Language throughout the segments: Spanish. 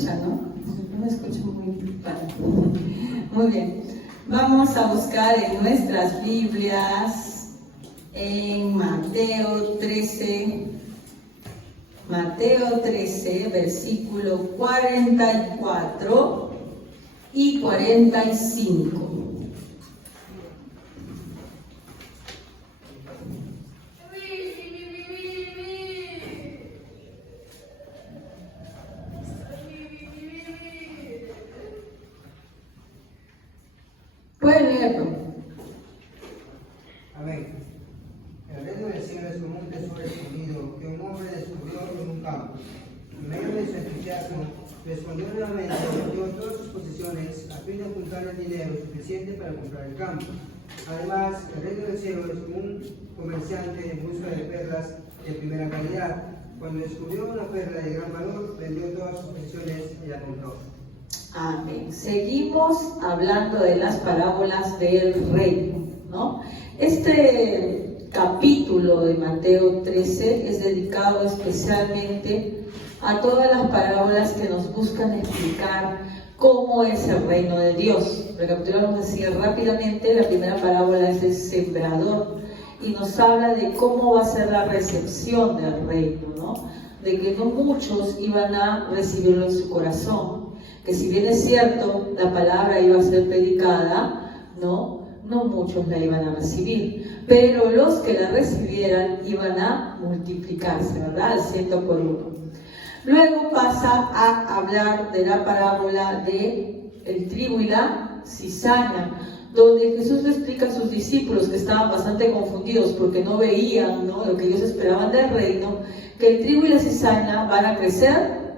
escuchan, ¿no? No me escuchan muy bien. Muy bien. Vamos a buscar en nuestras Biblias, en Mateo 13, versículo 44 y 45. Pueden leerlo. Amén. El reino del cielo es como un tesoro escondido que un hombre descubrió en un campo. En medio de su entusiasmo, respondió nuevamente y vendió todas sus posesiones a fin de juntar el dinero suficiente para comprar el campo. Además, el reino del cielo es como un comerciante en busca de perlas de primera calidad. Cuando descubrió una perla de gran valor, vendió todas sus posesiones y la compró. Amén. Seguimos hablando de las parábolas del reino, ¿no? Este capítulo de Mateo 13 es dedicado especialmente a todas las parábolas que nos buscan explicar cómo es el reino de Dios. Recapitulamos así rápidamente. La primera parábola es el sembrador y nos habla de cómo va a ser la recepción del reino, ¿no? De que no muchos iban a recibirlo en su corazón. Que si bien es cierto, la palabra iba a ser predicada, no muchos la iban a recibir, pero los que la recibieran iban a multiplicarse, ¿verdad? Al 100 por 1. Luego pasa a hablar de la parábola de el trigo y la cizaña, donde Jesús le explica a sus discípulos que estaban bastante confundidos porque no veían, ¿no?, lo que ellos esperaban del reino, que el trigo y la cizaña van a crecer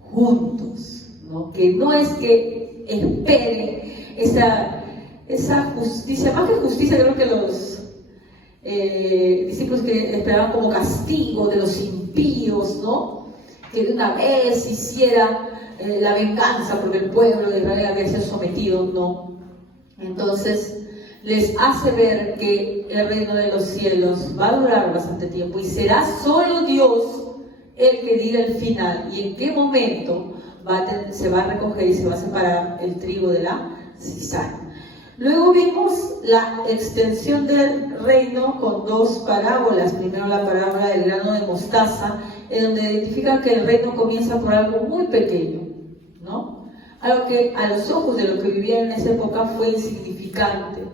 juntos. ¿No? Que no es que espere esa justicia, más que justicia, creo que los discípulos que esperaban como castigo de los impíos, ¿no? Que de una vez hiciera la venganza porque el pueblo de Israel había sido sometido, ¿no? Entonces les hace ver que el reino de los cielos va a durar bastante tiempo y será solo Dios el que diga el final y en qué momento se va a recoger y se va a separar el trigo de la cizaña. Luego vimos la extensión del reino con dos parábolas. Primero la parábola del grano de mostaza, en donde identifica que el reino comienza por algo muy pequeño, ¿no? Algo que a los ojos de lo que vivían en esa época fue insignificante.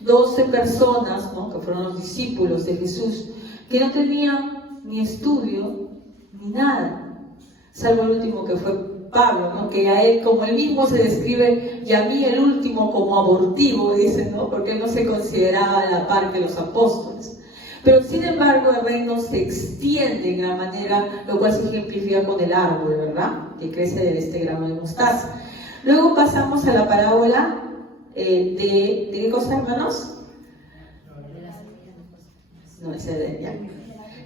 12 personas, ¿no?, que fueron los discípulos de Jesús, que no tenían ni estudio ni nada, salvo el último que fue Pablo, ¿no?, que a él, como él mismo se describe, y a mí el último como abortivo, dice, ¿no?, porque él no se consideraba a la par que los apóstoles. Pero sin embargo el reino se extiende en gran manera, lo cual se ejemplifica con el árbol, ¿verdad?, que crece de este grano de mostaza. Luego pasamos a la parábola de ¿qué cosa, hermanos? No, esa es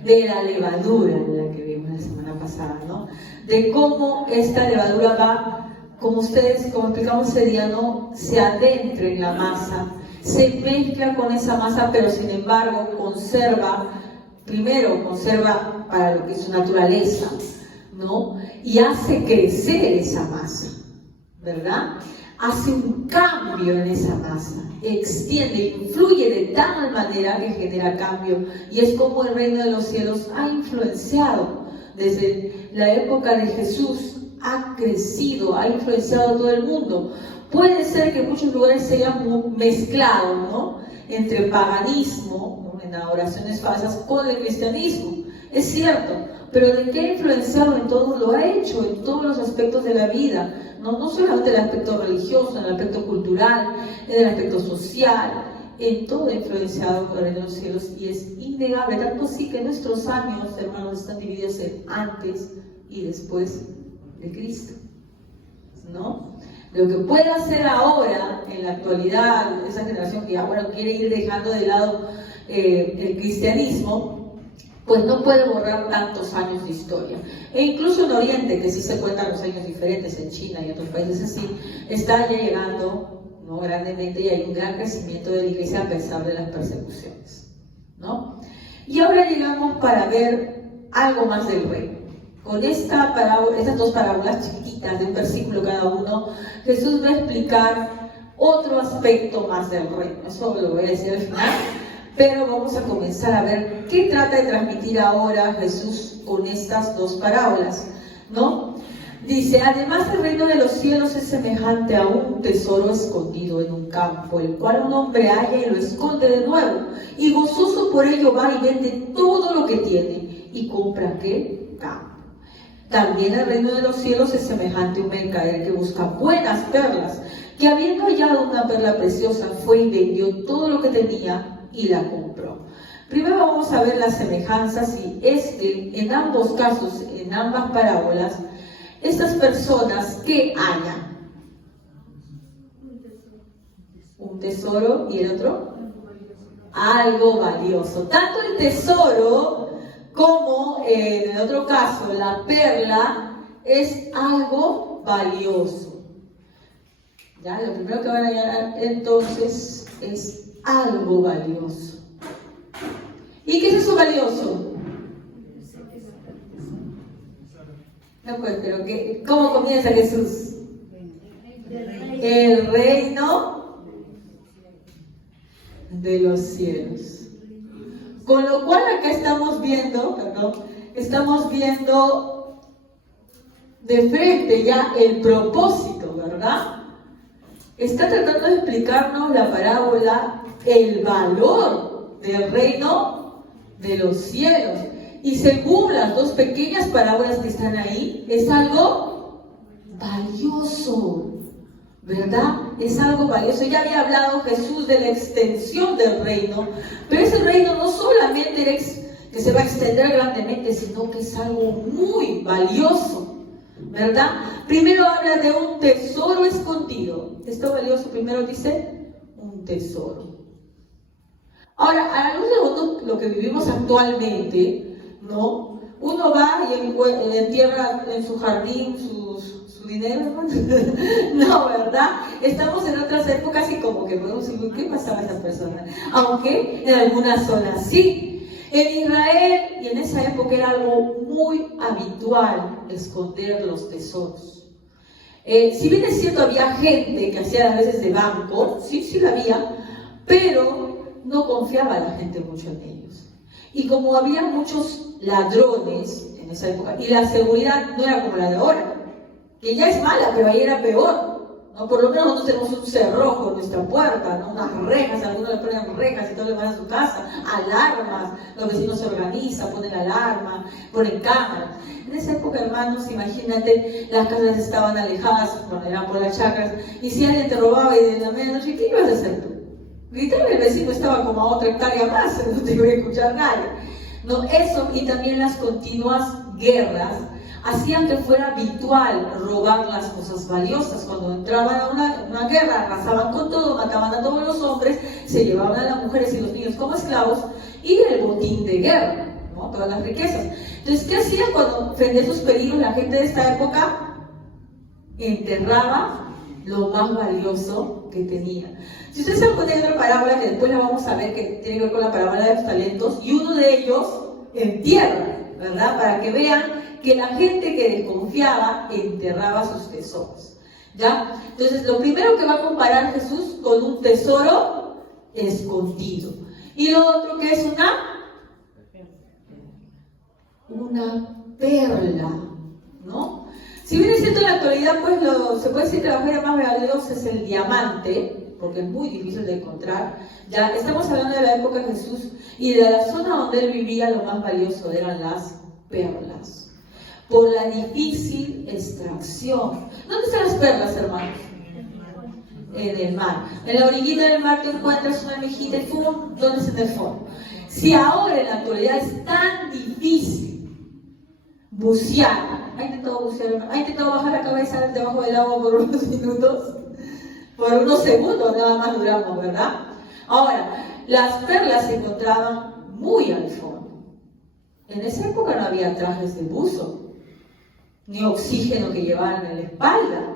de la levadura, la que vimos la semana pasada, ¿no? De cómo esta levadura va, como explicamos ese día, ¿no?, se adentra en la masa, se mezcla con esa masa, pero sin embargo conserva para lo que es su naturaleza, ¿no? Y hace crecer esa masa, ¿verdad? Hace un cambio en esa masa, extiende, influye de tal manera que genera cambio, y es como el reino de los cielos ha influenciado desde la época de Jesús, ha crecido, ha influenciado a todo el mundo. Puede ser que en muchos lugares se hayan mezclado, ¿no?, entre paganismo, ¿no?, en adoraciones falsas, con el cristianismo, es cierto, pero de qué ha influenciado en todo, lo ha hecho en todos los aspectos de la vida, no solamente en el aspecto religioso, en el aspecto cultural, en el aspecto social, en todo ha influenciado por el reino de los cielos, y es innegable, tanto sí que nuestros años, hermanos, están divididos en antes y después de Cristo, ¿no? Lo que puede hacer ahora, en la actualidad, esa generación que ya, quiere ir dejando de lado el cristianismo, pues no puede borrar tantos años de historia. E incluso en Oriente, que sí se cuentan los años diferentes, en China y otros países así, está ya llegando, ¿no?, grandemente, y hay un gran crecimiento de la iglesia a pesar de las persecuciones, ¿no? Y ahora llegamos para ver algo más del reino. Con esta parábola, estas dos parábolas chiquititas de un versículo cada uno, Jesús va a explicar otro aspecto más del reino. Eso lo voy a decir al final, pero vamos a comenzar a ver qué trata de transmitir ahora Jesús con estas dos parábolas, ¿no? Dice, además el reino de los cielos es semejante a un tesoro escondido en un campo, el cual un hombre halla y lo esconde de nuevo, y gozoso por ello va y vende todo lo que tiene, y compra aquel campo. También el reino de los cielos es semejante a un mercader que busca buenas perlas, que habiendo hallado una perla preciosa, fue y vendió todo lo que tenía y la compró. Primero vamos a ver las semejanzas, y es que en ambos casos, en ambas parábolas, estas personas que hallan un tesoro y el otro algo valioso. Tanto el tesoro como en el otro caso la perla es algo valioso. Ya, lo primero que van a hallar entonces es algo valioso. ¿Y qué es eso valioso? No, pues, pero ¿cómo comienza Jesús? El reino de los cielos. Con lo cual acá estamos viendo de frente ya el propósito, ¿verdad? Está tratando de explicarnos la parábola, el valor del reino de los cielos. Y según las dos pequeñas parábolas que están ahí, es algo valioso, ¿verdad? Es algo valioso. Ya había hablado Jesús de la extensión del reino, pero ese reino no solamente es que se va a extender grandemente, sino que es algo muy valioso, ¿verdad? Primero habla de un tesoro escondido. Esto valioso primero dice un tesoro. Ahora, a la luz de lo que vivimos actualmente, ¿no? Uno va y entierra en su jardín su dinero, ¿no? No, ¿verdad? Estamos en otras épocas y como que podemos decir, ¿qué pasaba a esa persona? Aunque en algunas zonas sí. En Israel y en esa época era algo muy habitual esconder los tesoros. Si bien es cierto, había gente que hacía las veces de banco, sí la había, pero no confiaba la gente mucho en ellos. Y como había muchos ladrones en esa época, y la seguridad no era como la de ahora, que ya es mala, pero ahí era peor, ¿no? Por lo menos nosotros tenemos un cerrojo en nuestra puerta, ¿no? Unas rejas, algunos le ponen rejas y todos le van a su casa, alarmas, los vecinos se organizan, ponen alarma, ponen cámaras. En esa época, hermanos, imagínate, las casas estaban alejadas, cuando eran por las chacras, y si alguien te robaba y de la medianoche, ¿qué ibas a hacer tú? Gritarle, el vecino estaba como a otra hectárea más, no te iba a escuchar nadie. No, eso, y también las continuas guerras hacían que fuera habitual robar las cosas valiosas. Cuando entraban a una guerra, arrasaban con todo, mataban a todos los hombres, se llevaban a las mujeres y los niños como esclavos, y el botín de guerra, ¿no? Todas las riquezas. Entonces, ¿qué hacían cuando frente a esos peligros la gente de esta época? Enterraba lo más valioso que tenía. Si ustedes se dan cuenta, hay otra parábola que después la vamos a ver, que tiene que ver con la parábola de los talentos, y uno de ellos entierra, ¿verdad? Para que vean que la gente que desconfiaba enterraba sus tesoros, ¿ya? Entonces, lo primero que va a comparar Jesús con un tesoro escondido. Y lo otro que es una perla, ¿no? Si bien es cierto, en la actualidad, pues se puede decir que la joya más valiosa es el diamante, porque es muy difícil de encontrar. Ya estamos hablando de la época de Jesús, y de la zona donde él vivía, lo más valioso eran las perlas, por la difícil extracción. ¿Dónde están las perlas, hermanos? En el mar. En la orillita del mar te encuentras una mejita y ¡pum! ¿Dónde está en el fondo? Si ahora en la actualidad es tan difícil bucear, ¿ha intentado bucear? ¿Ha intentado bajar la cabeza debajo del agua por unos minutos? Por unos segundos nada más duramos, ¿verdad? Ahora, las perlas se encontraban muy al fondo. En esa época no había trajes de buzo, ni oxígeno que llevaban en la espalda.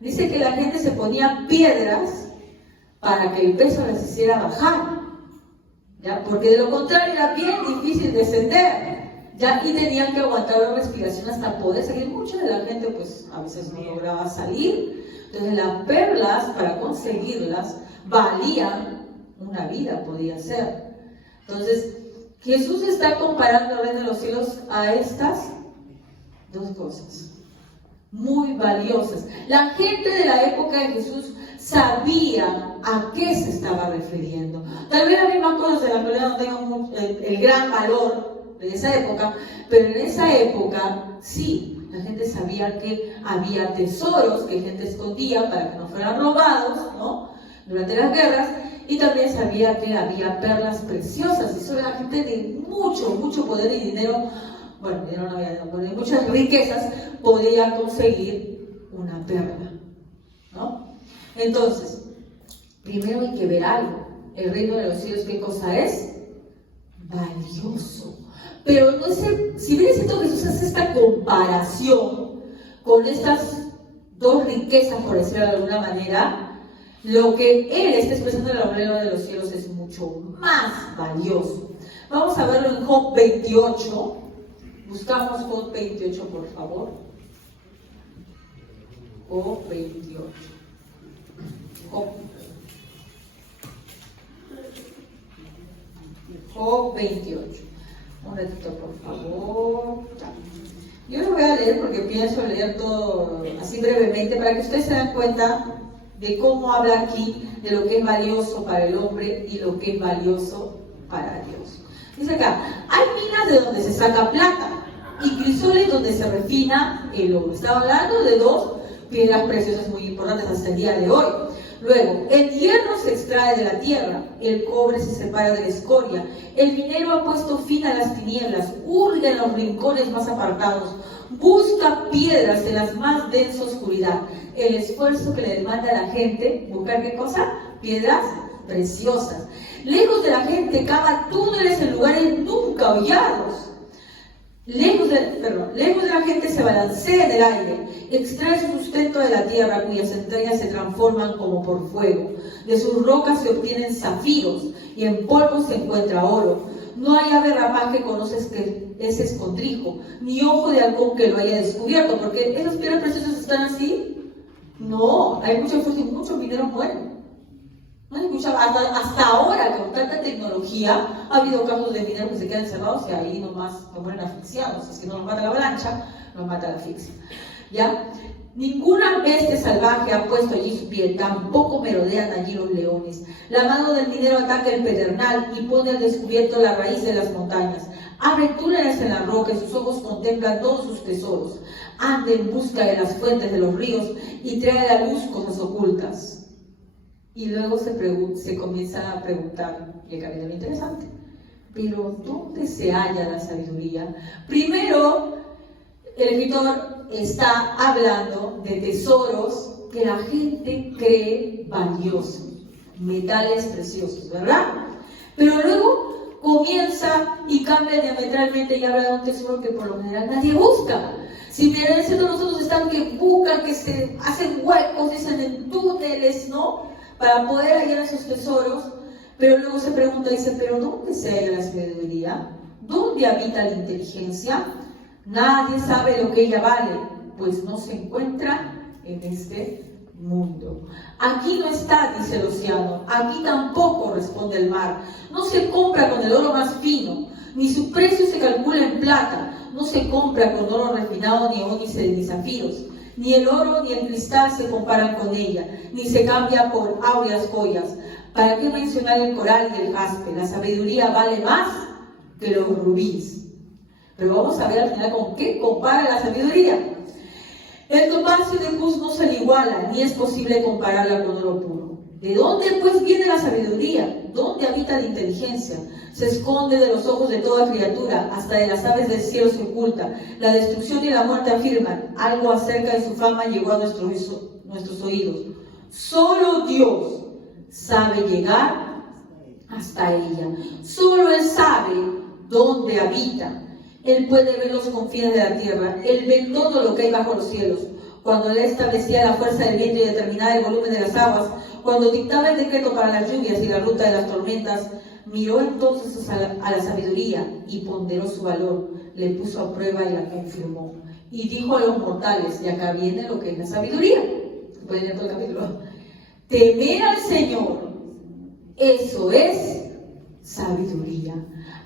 Dice que la gente se ponía piedras para que el peso les hiciera bajar, ¿ya? Porque de lo contrario era bien difícil descender. Ya, y tenían que aguantar la respiración hasta poder salir. Mucha de la gente pues a veces no lograba salir. Entonces las perlas, para conseguirlas, valían una vida, podía ser. Entonces Jesús está comparando el reino de los cielos a estas dos cosas muy valiosas. La gente de la época de Jesús sabía a qué se estaba refiriendo. Tal vez las mismas cosas en la actualidad no tengan el gran valor de esa época, pero en esa época sí, la gente sabía que había tesoros que gente escondía para que no fueran robados, ¿no?, durante las guerras, y también sabía que había perlas preciosas, y solo la gente de mucho poder y dinero, bueno, dinero no había, pero de muchas riquezas, podía conseguir una perla, ¿no? Entonces, primero hay que ver algo. El reino de los cielos, ¿qué cosa es? Valioso. Pero no sé, si bien es cierto que Jesús hace esta comparación con estas dos riquezas, por decirlo de alguna manera, lo que Él está expresando en el reino de los cielos es mucho más valioso. Vamos a verlo en Job 28. Buscamos Job 28, por favor. Job 28. Job 28. Un ratito, por favor. Yo lo voy a leer porque pienso leer todo así brevemente para que ustedes se den cuenta de cómo habla aquí de lo que es valioso para el hombre y lo que es valioso para Dios. Dice acá, hay minas de donde se saca plata y crisoles donde se refina el oro. Estaba hablando de dos piedras preciosas muy importantes hasta el día de hoy. Luego, el hierro se extrae de la tierra, el cobre se separa de la escoria, el minero ha puesto fin a las tinieblas, hurga en los rincones más apartados, busca piedras en la más densa oscuridad. El esfuerzo que le demanda a la gente, ¿buscar qué cosa? Piedras preciosas. Lejos de la gente cava túneles en lugares nunca hollados. Lejos de la gente se balancea en el aire, extrae su sustento de la tierra, cuyas entrañas se transforman como por fuego. De sus rocas se obtienen zafiros y en polvo se encuentra oro. No hay ave rapaz que conoces que ese escondrijo, ni ojo de halcón que lo haya descubierto, porque esas piedras preciosas están así. No, hay mucho esfuerzo y muchos mineros mueren. ¿No han escuchado? Hasta ahora, con tanta tecnología, ha habido casos de mineros que se quedan encerrados y ahí nomás se mueren asfixiados. Es que no los mata la avalancha, los mata la asfixia. ¿Ya? Ninguna bestia salvaje ha puesto allí su pie, tampoco merodean allí los leones. La mano del minero ataca el pedernal y pone al descubierto la raíz de las montañas. Abre túneles en la roca y sus ojos contemplan todos sus tesoros. Anda en busca de las fuentes de los ríos y trae a la luz cosas ocultas. Y luego se comienza a preguntar, y el capítulo interesante, pero ¿dónde se halla la sabiduría? Primero, el escritor está hablando de tesoros que la gente cree valiosos, metales preciosos, ¿verdad? Pero luego comienza y cambia diametralmente y habla de un tesoro que por lo general nadie busca. Si bien nosotros están que buscan, que se hacen huecos, dicen en túneles, ¿no?, para poder hallar esos tesoros, pero luego se pregunta, dice, ¿pero dónde se halla la sabiduría? ¿Dónde habita la inteligencia? Nadie sabe lo que ella vale, pues no se encuentra en este mundo. Aquí no está, dice el océano, aquí tampoco, responde el mar. No se compra con el oro más fino, ni su precio se calcula en plata. No se compra con oro refinado, ni ónice ni zafiros. Ni el oro ni el cristal se comparan con ella, ni se cambia por áureas joyas. ¿Para qué mencionar el coral y el jaspe? La sabiduría vale más que los rubíes. Pero vamos a ver al final con qué compara la sabiduría. El topacio de Cus no se le iguala, ni es posible compararla con oro puro. ¿De dónde pues viene la sabiduría? ¿Dónde habita la inteligencia? Se esconde de los ojos de toda criatura, hasta de las aves del cielo se oculta. La destrucción y la muerte afirman, algo acerca de su fama llegó a nuestros oídos. Solo Dios sabe llegar hasta ella. Solo Él sabe dónde habita. Él puede ver los confines de la tierra. Él ve todo lo que hay bajo los cielos. Cuando Él establecía la fuerza del viento y determinaba el volumen de las aguas, cuando dictaba el decreto para las lluvias y la ruta de las tormentas, miró entonces a la sabiduría y ponderó su valor. le puso a prueba y la confirmó. Y dijo a los mortales, y acá viene lo que es la sabiduría. Pueden leer todo el capítulo. Temer al Señor, eso es sabiduría.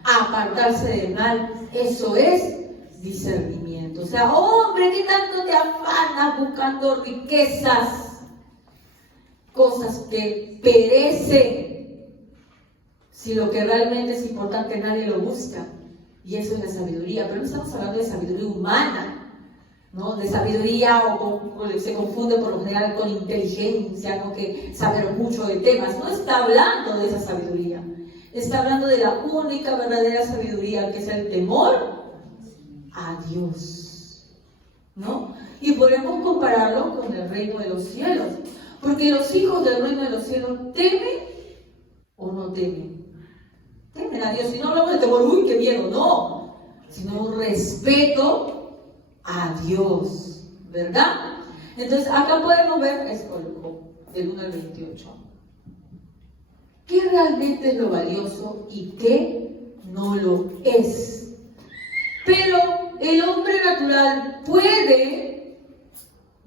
Apartarse del mal, eso es discernimiento. O sea, hombre, ¿qué tanto te afanas buscando riquezas? Cosas que perecen. Si lo que realmente es importante nadie lo busca. Y eso es la sabiduría. Pero no estamos hablando de sabiduría humana, ¿no? De sabiduría o se confunde por lo general con inteligencia, con que saber mucho de temas. No está hablando de esa sabiduría. Está hablando de la única verdadera sabiduría, que es el temor a Dios, ¿no? Y podemos compararlo con el reino de los cielos. Porque los hijos del reino de los cielos temen o no temen. Temen a Dios. Si no hablamos de temor, uy, qué miedo, no. Sino un respeto a Dios, ¿verdad? Entonces, acá podemos ver esto, del 1 al 28. ¿Qué realmente es lo valioso y qué no lo es? Pero el hombre natural puede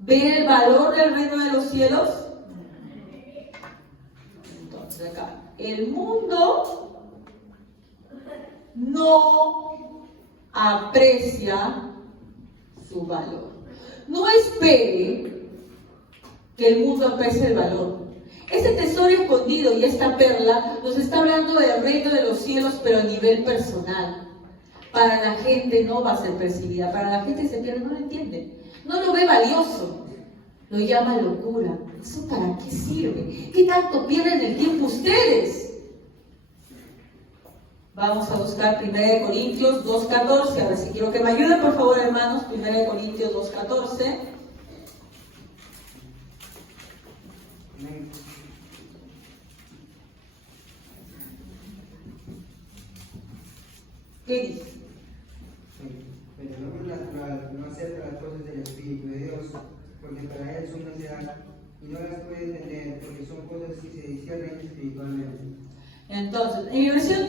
ver el valor del reino de los cielos. Entonces acá, el mundo no aprecia su valor. No espere que el mundo aprecie el valor. Ese tesoro escondido y esta perla nos está hablando del reino de los cielos, pero a nivel personal. Para la gente no va a ser percibida. Para la gente que se pierde no lo entiende. No lo ve valioso. Lo llama locura. ¿Eso para qué sirve? ¿Qué tanto pierden el tiempo ustedes? Vamos a buscar 1 Corintios 2:14. Ahora sí quiero que me ayuden, por favor, hermanos. 1 Corintios 2:14. ¿Qué dice? Pero el hombre natural no acepta las cosas del Espíritu de Dios, porque para él son necedad, y no las puede entender, porque son cosas que se disciernen espiritualmente. Entonces, en mi versión,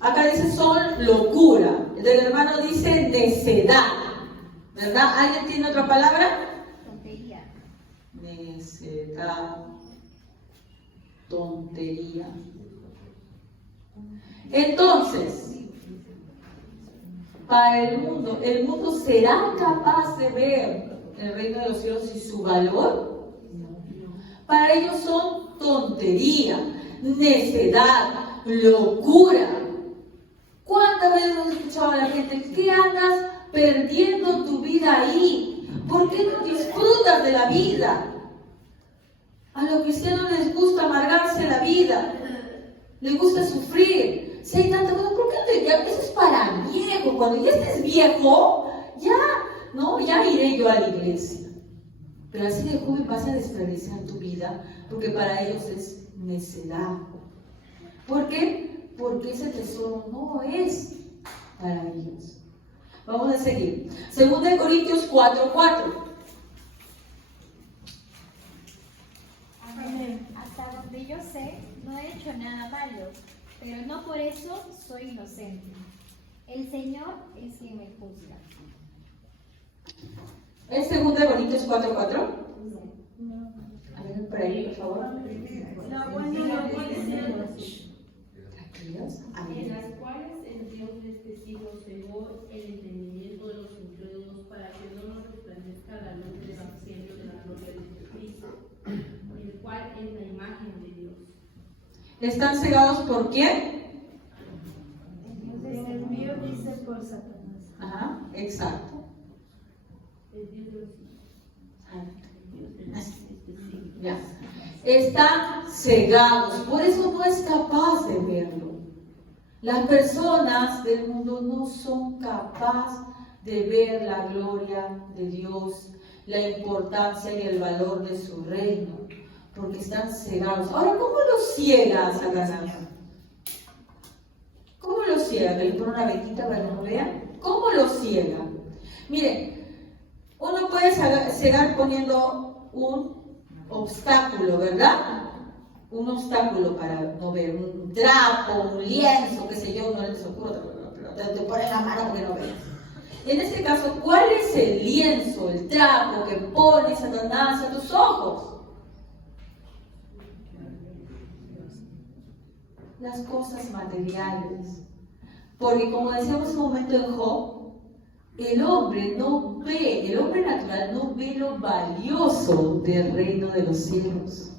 acá dice son locura. El del hermano dice necedad. ¿Verdad? ¿Alguien tiene otra palabra? Tontería. Necedad. Tontería. Entonces, para el mundo será capaz de ver el reino de los cielos y su valor. Para ellos son tontería, necedad, locura. ¿Cuántas veces hemos escuchado a la gente, qué andas perdiendo tu vida ahí? ¿Por qué no disfrutas de la vida? A los cristianos les gusta amargarse la vida, les gusta sufrir. Si hay tanta cosa, ¿por qué no te llamas? Eso es para viejo. Cuando ya estés viejo, ya iré yo a la iglesia. Pero así de joven vas a desperdiciar tu vida, porque para ellos es necedad. ¿Por qué? Porque ese tesoro no es para ellos. Vamos a seguir. 2 Corintios 4:4. Hasta donde yo sé, no he hecho nada malo, pero no por eso soy inocente. El Señor es quien me juzga. ¿Es 2 Corintios 4:4? A ver, por ahí, por favor. Tranquilos. En las cuales el Dios de este siglo cegó el entendimiento de los incrédulos para que no nos resplandezca la luz del evangelio de la gloria de Jesucristo, el cual es la imagen de Dios. ¿Están cegados por quién? En el mío dice por Satanás. Ajá, exacto. El Dios de los Ya. Están cegados, por eso no es capaz de verlo. Las personas del mundo no son capaces de ver la gloria de Dios, la importancia y el valor de su reino, porque están cegados. Ahora, ¿cómo los ciega Satanás? ¿Cómo los ciega? ¿Que le pone una vendita para que no vean? ¿Cómo los ciega? Miren, uno puede cegar poniendo un obstáculo, ¿verdad? Un obstáculo para no ver, un trapo, un lienzo, qué sé yo, no les ocurre, pero te ponen la mano porque no veas. En este caso, ¿cuál es el lienzo, el trapo que pone Satanás a tus ojos? Las cosas materiales. Porque como decíamos un momento en Job, el hombre natural no ve lo valioso del reino de los cielos.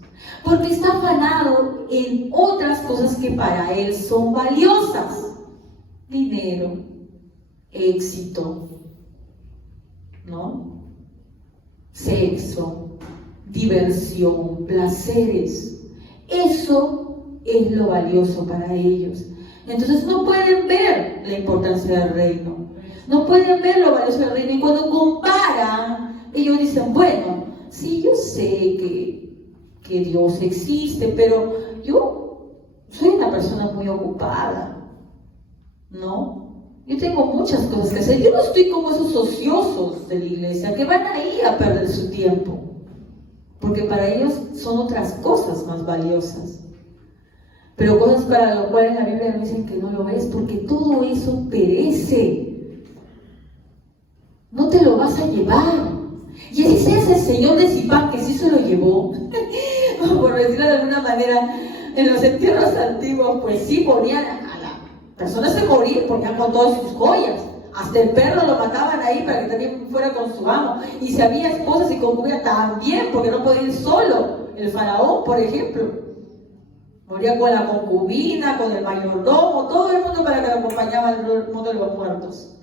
Porque está afanado en otras cosas que para él son valiosas. Dinero, éxito, ¿no? Sexo, diversión, placeres. Eso es lo valioso para ellos. Entonces no pueden ver la importancia del reino. No pueden ver lo valioso del reino. Y cuando comparan, ellos dicen, bueno, sí, yo sé que Dios existe, pero yo soy una persona muy ocupada, ¿no? Yo tengo muchas cosas que hacer. Yo no estoy como esos ociosos de la iglesia que van ahí a perder su tiempo, porque para ellos son otras cosas más valiosas. Pero cosas para lo cual en la Biblia nos dicen que no lo ves, porque todo eso perece. No te lo vas a llevar. Y así sea ese señor de Zipán que sí se lo llevó, por decirlo de alguna manera, en los entierros antiguos, pues sí ponían a la persona se moría, ponían con todas sus joyas. Hasta el perro lo mataban ahí para que también fuera con su amo. Y si había esposas y concubinas también, porque no podía ir solo. El faraón, por ejemplo, moría con la concubina, con el mayordomo, todo el mundo para que lo acompañaba al mundo de los muertos.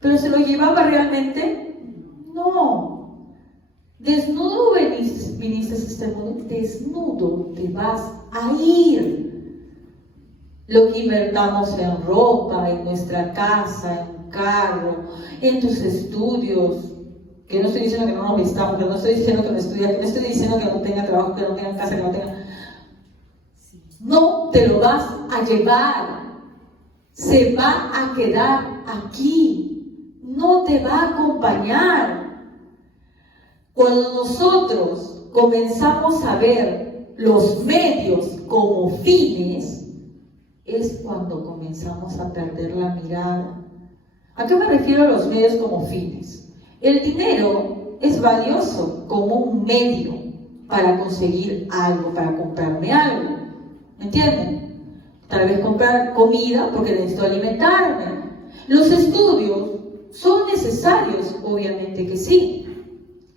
¿Pero se lo llevaba realmente? No. Desnudo viniste a este mundo, desnudo te vas a ir. Lo que invertamos en ropa, en nuestra casa, en carro, en tus estudios, que no estoy diciendo que no nos vistamos, que no estoy diciendo que no estudie, que no estoy diciendo que no tenga trabajo, que no tenga casa, que no tenga... No te lo vas a llevar. Se va a quedar aquí. No te va a acompañar. Cuando nosotros comenzamos a ver los medios como fines, es cuando comenzamos a perder la mirada. ¿A qué me refiero a los medios como fines? El dinero es valioso como un medio para conseguir algo, para comprarme algo. ¿Me entienden? Tal vez comprar comida porque necesito alimentarme. Los estudios son necesarios, obviamente que sí,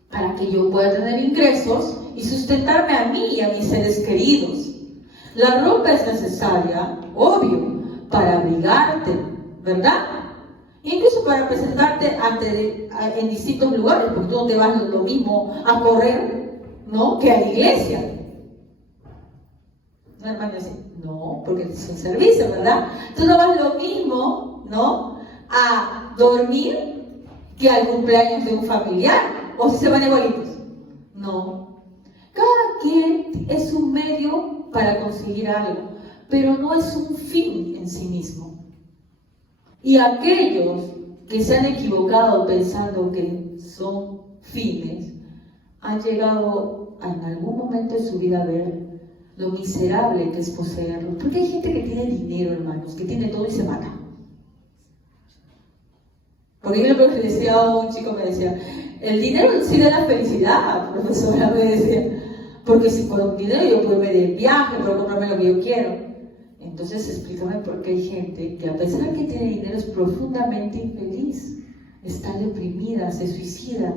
para que yo pueda tener ingresos y sustentarme a mí y a mis seres queridos. La ropa es necesaria, obvio, para abrigarte, ¿verdad? Incluso para presentarte en distintos lugares, porque tú no te vas lo mismo a correr, ¿no?, que a la iglesia. No, hermano, no, porque es un servicio, ¿verdad? Tú no vas lo mismo, ¿no?, a dormir que al cumpleaños de un familiar, o si se van igualitos. No. Cada quien es un medio para conseguir algo, pero no es un fin en sí mismo. Y aquellos que se han equivocado pensando que son fines, han llegado en algún momento de su vida a ver lo miserable que es poseerlo. Porque hay gente que tiene dinero, hermanos, que tiene todo y se mata. Porque yo lo que decía a un chico, me decía, el dinero sí da la felicidad, profesora, me decía, porque si con dinero yo puedo ir de viaje, puedo comprarme lo que yo quiero. Entonces explícame por qué hay gente que a pesar de que tiene dinero es profundamente infeliz, está deprimida, se suicida.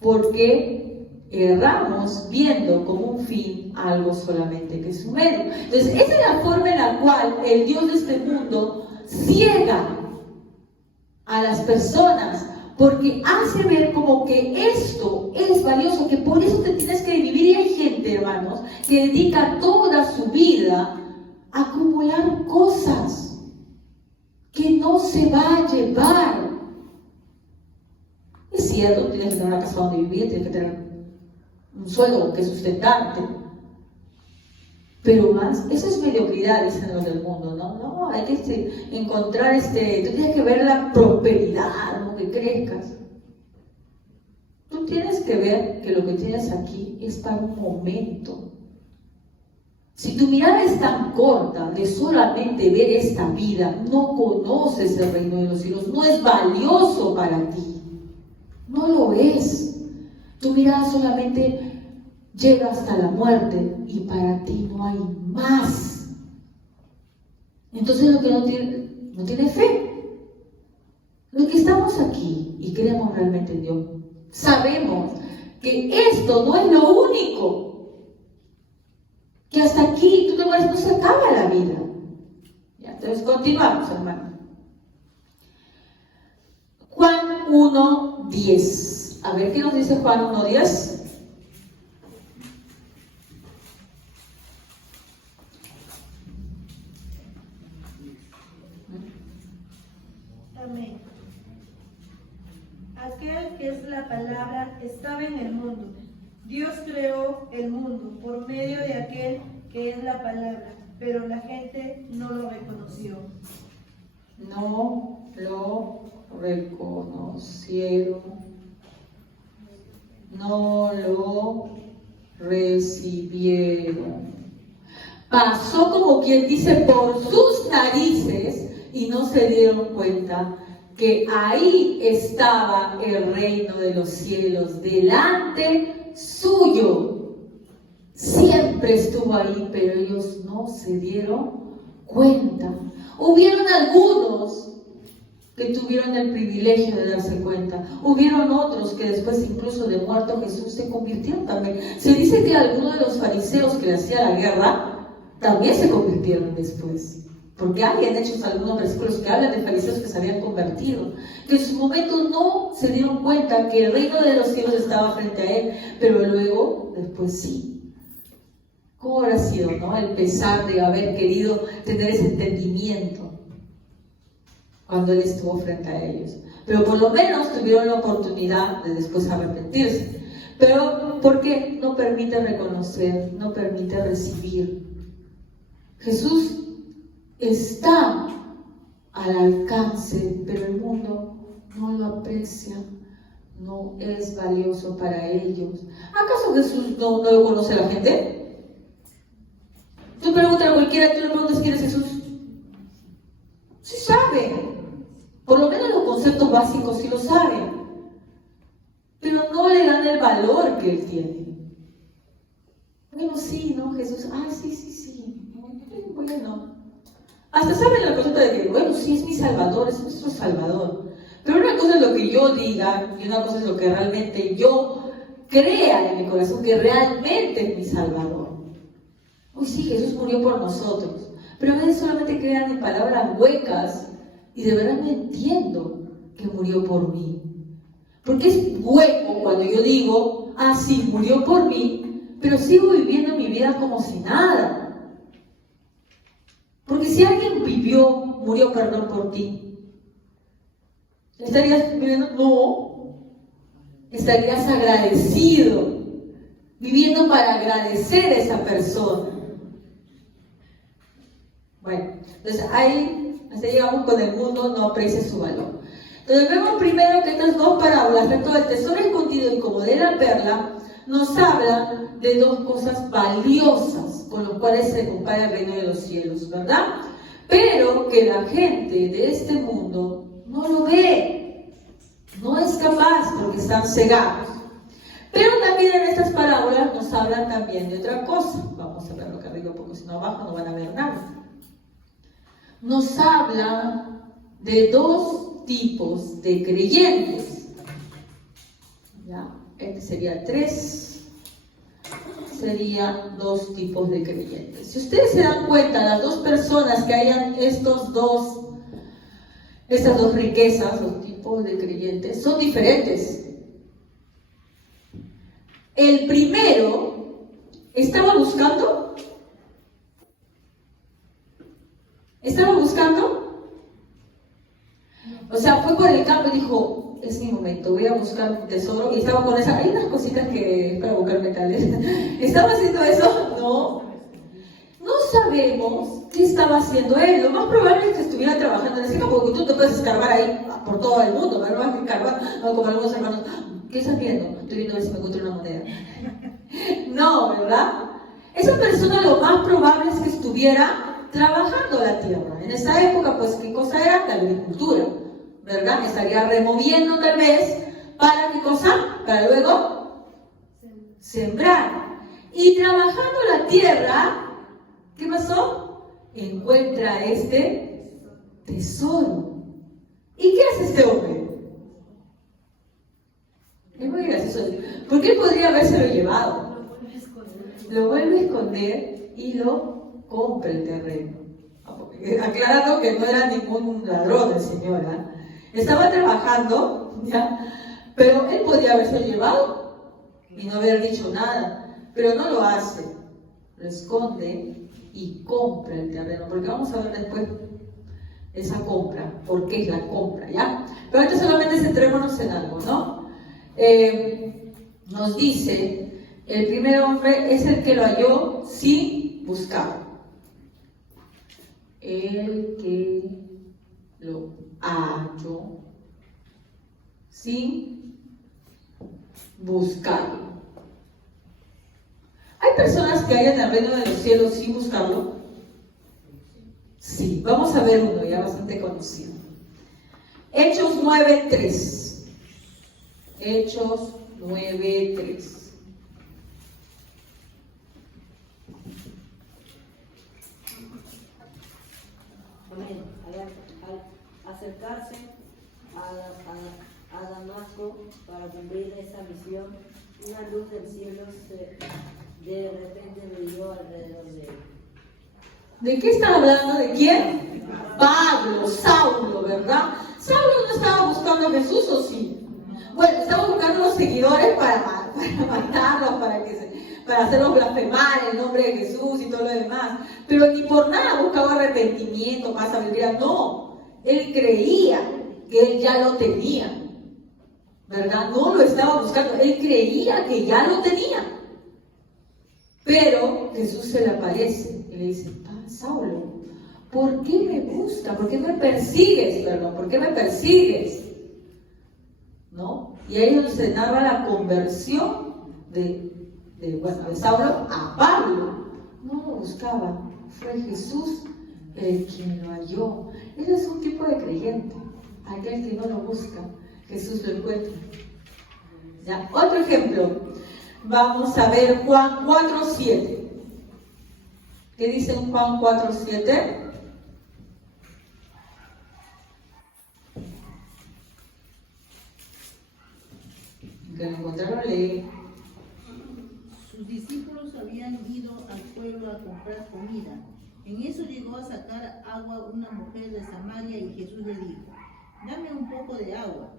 Porque erramos viendo como un fin algo solamente que es un medio. Entonces esa es la forma en la cual el Dios de este mundo ciega a las personas, porque hace ver como que esto es valioso, que por eso te tienes que vivir. Y hay gente, hermanos, que dedica toda su vida a acumular cosas que no se va a llevar. Es cierto, tienes que tener una casa donde vivir, tienes que tener un sueldo que es sustentarte, pero más, eso es mediocridad, dicen los del mundo, ¿no? Hay que encontrar, tú tienes que ver la prosperidad, ¿no?, que crezcas. Tú tienes que ver que lo que tienes aquí es para un momento. Si tu mirada es tan corta de solamente ver esta vida, no conoces el reino de los cielos, no es valioso para ti. No lo es. Tu mirada solamente llega hasta la muerte y para ti no hay más. Entonces lo que no tiene fe. Los que estamos aquí y creemos realmente en Dios, sabemos que esto no es lo único. Que hasta aquí tú te mueres, no se acaba la vida. Ya, entonces continuamos, hermano. Juan 1:10. A ver qué nos dice Juan 1:10. Amén. Aquel que es la palabra estaba en el mundo. Dios creó el mundo por medio de aquel que es la palabra, pero la gente no lo reconoció. No lo reconocieron, no lo recibieron. Pasó como quien dice por sus narices y no se dieron cuenta que ahí estaba el reino de los cielos delante suyo. Siempre estuvo ahí, pero ellos no se dieron cuenta. Hubieron algunos que tuvieron el privilegio de darse cuenta. Hubieron otros que después, incluso de muerto Jesús, se convirtieron también. Se dice que algunos de los fariseos que le hacían la guerra también se convirtieron después. Porque hay en Hechos algunos versículos que hablan de fariseos que se habían convertido, que en su momento no se dieron cuenta que el reino de los cielos estaba frente a él, pero luego, después sí. ¿Cómo habrá sido, no? El pesar de haber querido tener ese entendimiento cuando él estuvo frente a ellos. Pero por lo menos tuvieron la oportunidad de después arrepentirse. Pero porque no permite reconocer, no permite recibir. Jesús está al alcance, pero el mundo no lo aprecia, no es valioso para ellos. ¿Acaso Jesús no lo conoce a la gente? Tú preguntas a cualquiera, tú le preguntas quién es Jesús. Sí sabe, por lo menos los conceptos básicos sí lo saben, pero no le dan el valor que él tiene. Bueno, sí, ¿no? Jesús, sí, bueno. Hasta saben la cosa de que, bueno, sí, es mi Salvador, es nuestro Salvador. Pero una cosa es lo que yo diga y una cosa es lo que realmente yo crea en mi corazón, que realmente es mi Salvador. Uy, sí, Jesús murió por nosotros. Pero a veces solamente crean en palabras huecas y de verdad no entiendo que murió por mí. Porque es hueco cuando yo digo, sí, murió por mí, pero sigo viviendo mi vida como si nada. Porque si alguien murió, perdón, por ti, ¿estarías viviendo? No. Estarías agradecido, viviendo para agradecer a esa persona. Bueno, entonces ahí, hasta llegamos con el mundo, no aprecia su valor. Entonces vemos primero que estas dos parábolas, respecto del tesoro escondido y como de la perla, nos hablan de dos cosas valiosas con las cuales se compara el reino de los cielos, ¿verdad? Pero que la gente de este mundo no lo ve, no es capaz porque están cegados. Pero también en estas parábolas nos hablan también de otra cosa. Vamos a verlo acá arriba porque si no abajo no van a ver nada. Nos habla de dos tipos de creyentes. ¿Ya? Este sería 3. Serían dos tipos de creyentes. Si ustedes se dan cuenta, las dos personas que hayan estas dos riquezas, los tipos de creyentes, son diferentes. El primero estaba buscando. O sea, fue por el campo y dijo, es mi momento, voy a buscar un tesoro. Y estaba con hay unas cositas que para buscar metales. ¿Estaba haciendo eso? No sabemos qué estaba haciendo él. Lo más probable es que estuviera trabajando en ese campo, porque tú te puedes escarbar ahí por todo el mundo, pero no vas a escarbar, como algunos hermanos. ¿Qué estás viendo? Estoy viendo a ver si me encuentro una moneda. No, ¿verdad? esa persona lo más probable es que estuviera trabajando la tierra. En esa época, pues, ¿qué cosa era? La agricultura, ¿verdad? Estaría removiendo tal vez, ¿para qué cosa? Para luego sembrar. Y trabajando la tierra, ¿qué pasó? Encuentra este tesoro. ¿Y qué hace este hombre? Es muy gracioso, porque él podría habérselo llevado. Lo vuelve a esconder y lo compra el terreno. Aclarando que no era ningún ladrón el señor, ¿eh? Estaba trabajando, ¿ya? Pero él podría haberse llevado y no haber dicho nada, pero no lo hace. Lo esconde y compra el terreno, porque vamos a ver después esa compra, por qué es la compra, ¿ya? Pero ahorita solamente centrémonos en algo, ¿no? Nos dice, el primer hombre es el que lo halló sin buscar. El que lo halló sin buscarlo. ¿Hay personas que hayan el reino de los cielos sin buscarlo? Sí, vamos a ver uno ya bastante conocido. Hechos 9:3. Hechos 9:3. Amén. Al acercarse a Damasco para cumplir esa misión, una luz del cielo de repente brilló alrededor de él. ¿De qué está hablando? ¿De quién? Pablo, Saulo, ¿verdad? Saulo no estaba buscando a Jesús, ¿o sí? Bueno, estaba buscando a los seguidores para matarlos, para hacerlos blasfemar en el nombre de Jesús y todo lo demás. Pero ni por nada buscaba arrepentimiento, paz, sabiduría. No, él creía que él ya lo tenía, ¿verdad? No lo estaba buscando, él creía que ya lo tenía. Pero Jesús se le aparece y le dice, Saulo, ¿por qué me buscas? ¿Por qué me persigues? Perdón, ¿por qué me persigues? ¿No? Y ahí es donde se narra la conversión de Saulo a Pablo. No lo buscaba, fue Jesús el quien lo halló. Ese es un tipo de creyente, aquel que no lo busca, Jesús lo encuentra. ¿Ya? Otro ejemplo, vamos a ver Juan 4:7. ¿Qué dice en Juan 4:7? Que lo encontraron, lee. Sus discípulos habían ido al pueblo a comprar comida. En eso llegó a sacar agua una mujer de Samaria y Jesús le dijo, dame un poco de agua.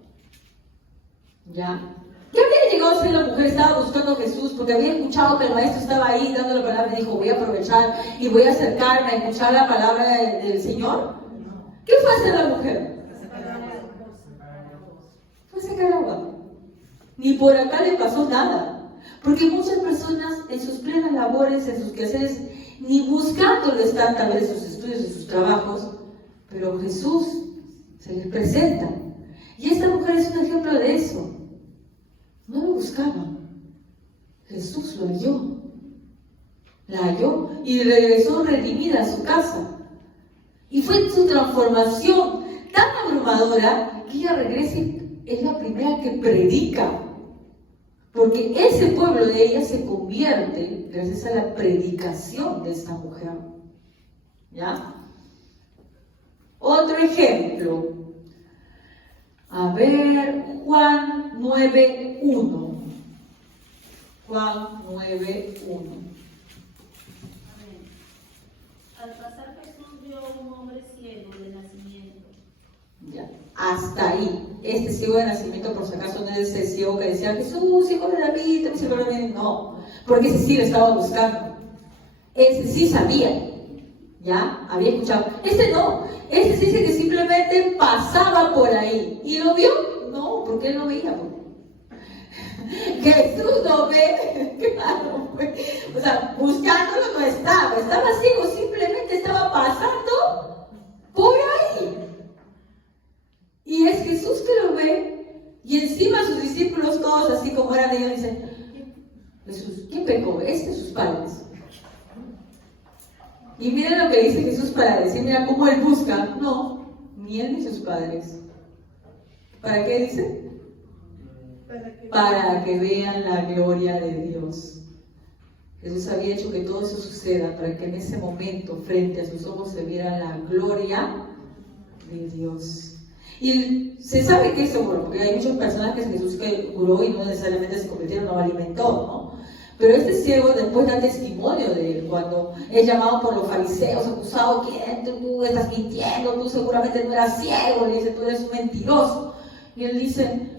Ya. ¿Qué había llegado a ser la mujer? Estaba buscando a Jesús porque había escuchado que el maestro estaba ahí dando la palabra y dijo, voy a aprovechar y voy a acercarme a escuchar la palabra del Señor. ¿Qué fue a hacer la mujer? Fue a sacar agua. Ni por acá le pasó nada. Porque muchas personas en sus plenas labores, en sus quehaceres, ni buscándolo están tal vez en sus estudios, en sus trabajos, pero Jesús se les presenta. Y esta mujer es un ejemplo de eso. No lo buscaba. Jesús lo halló. La halló y regresó redimida a su casa. Y fue su transformación tan abrumadora que ella regresa y es la primera que predica. Porque ese pueblo de ella se convierte gracias a la predicación de esta mujer. ¿Ya? Otro ejemplo. A ver, Juan 9:1. Juan 9:1. Al pasar Jesús vio a un hombre ciego de nacimiento. Ya, hasta ahí. Este ciego de nacimiento, por si acaso, no es ese ciego que decía Jesús, hijo de David, no, porque ese sí lo estaba buscando. Ese sí sabía, ya, había escuchado. Este no, este dice que simplemente pasaba por ahí. ¿Y lo vio? No, porque él no veía. Jesús lo ve, claro, o sea, buscándolo no estaba ciego, simplemente estaba pasando por ahí. Y es Jesús que lo ve, y encima sus discípulos, todos así como eran ellos, dicen, Jesús, ¿quién pecó? ¿Este o sus padres? Y miren lo que dice Jesús para decir, mira cómo él busca. No, ni él ni sus padres. ¿Para qué dice? Para que vean la gloria de Dios. Jesús había hecho que todo eso suceda para que en ese momento frente a sus ojos se viera la gloria de Dios. Y se sabe que eso, bueno, porque hay muchos personajes que Jesús curó y no necesariamente se convirtieron, no alimentó, ¿no? Pero este ciego después da testimonio de él, cuando es llamado por los fariseos, acusado, ¿quién? Tú estás mintiendo, tú seguramente no eras ciego, le dice, tú eres un mentiroso. Y él dice,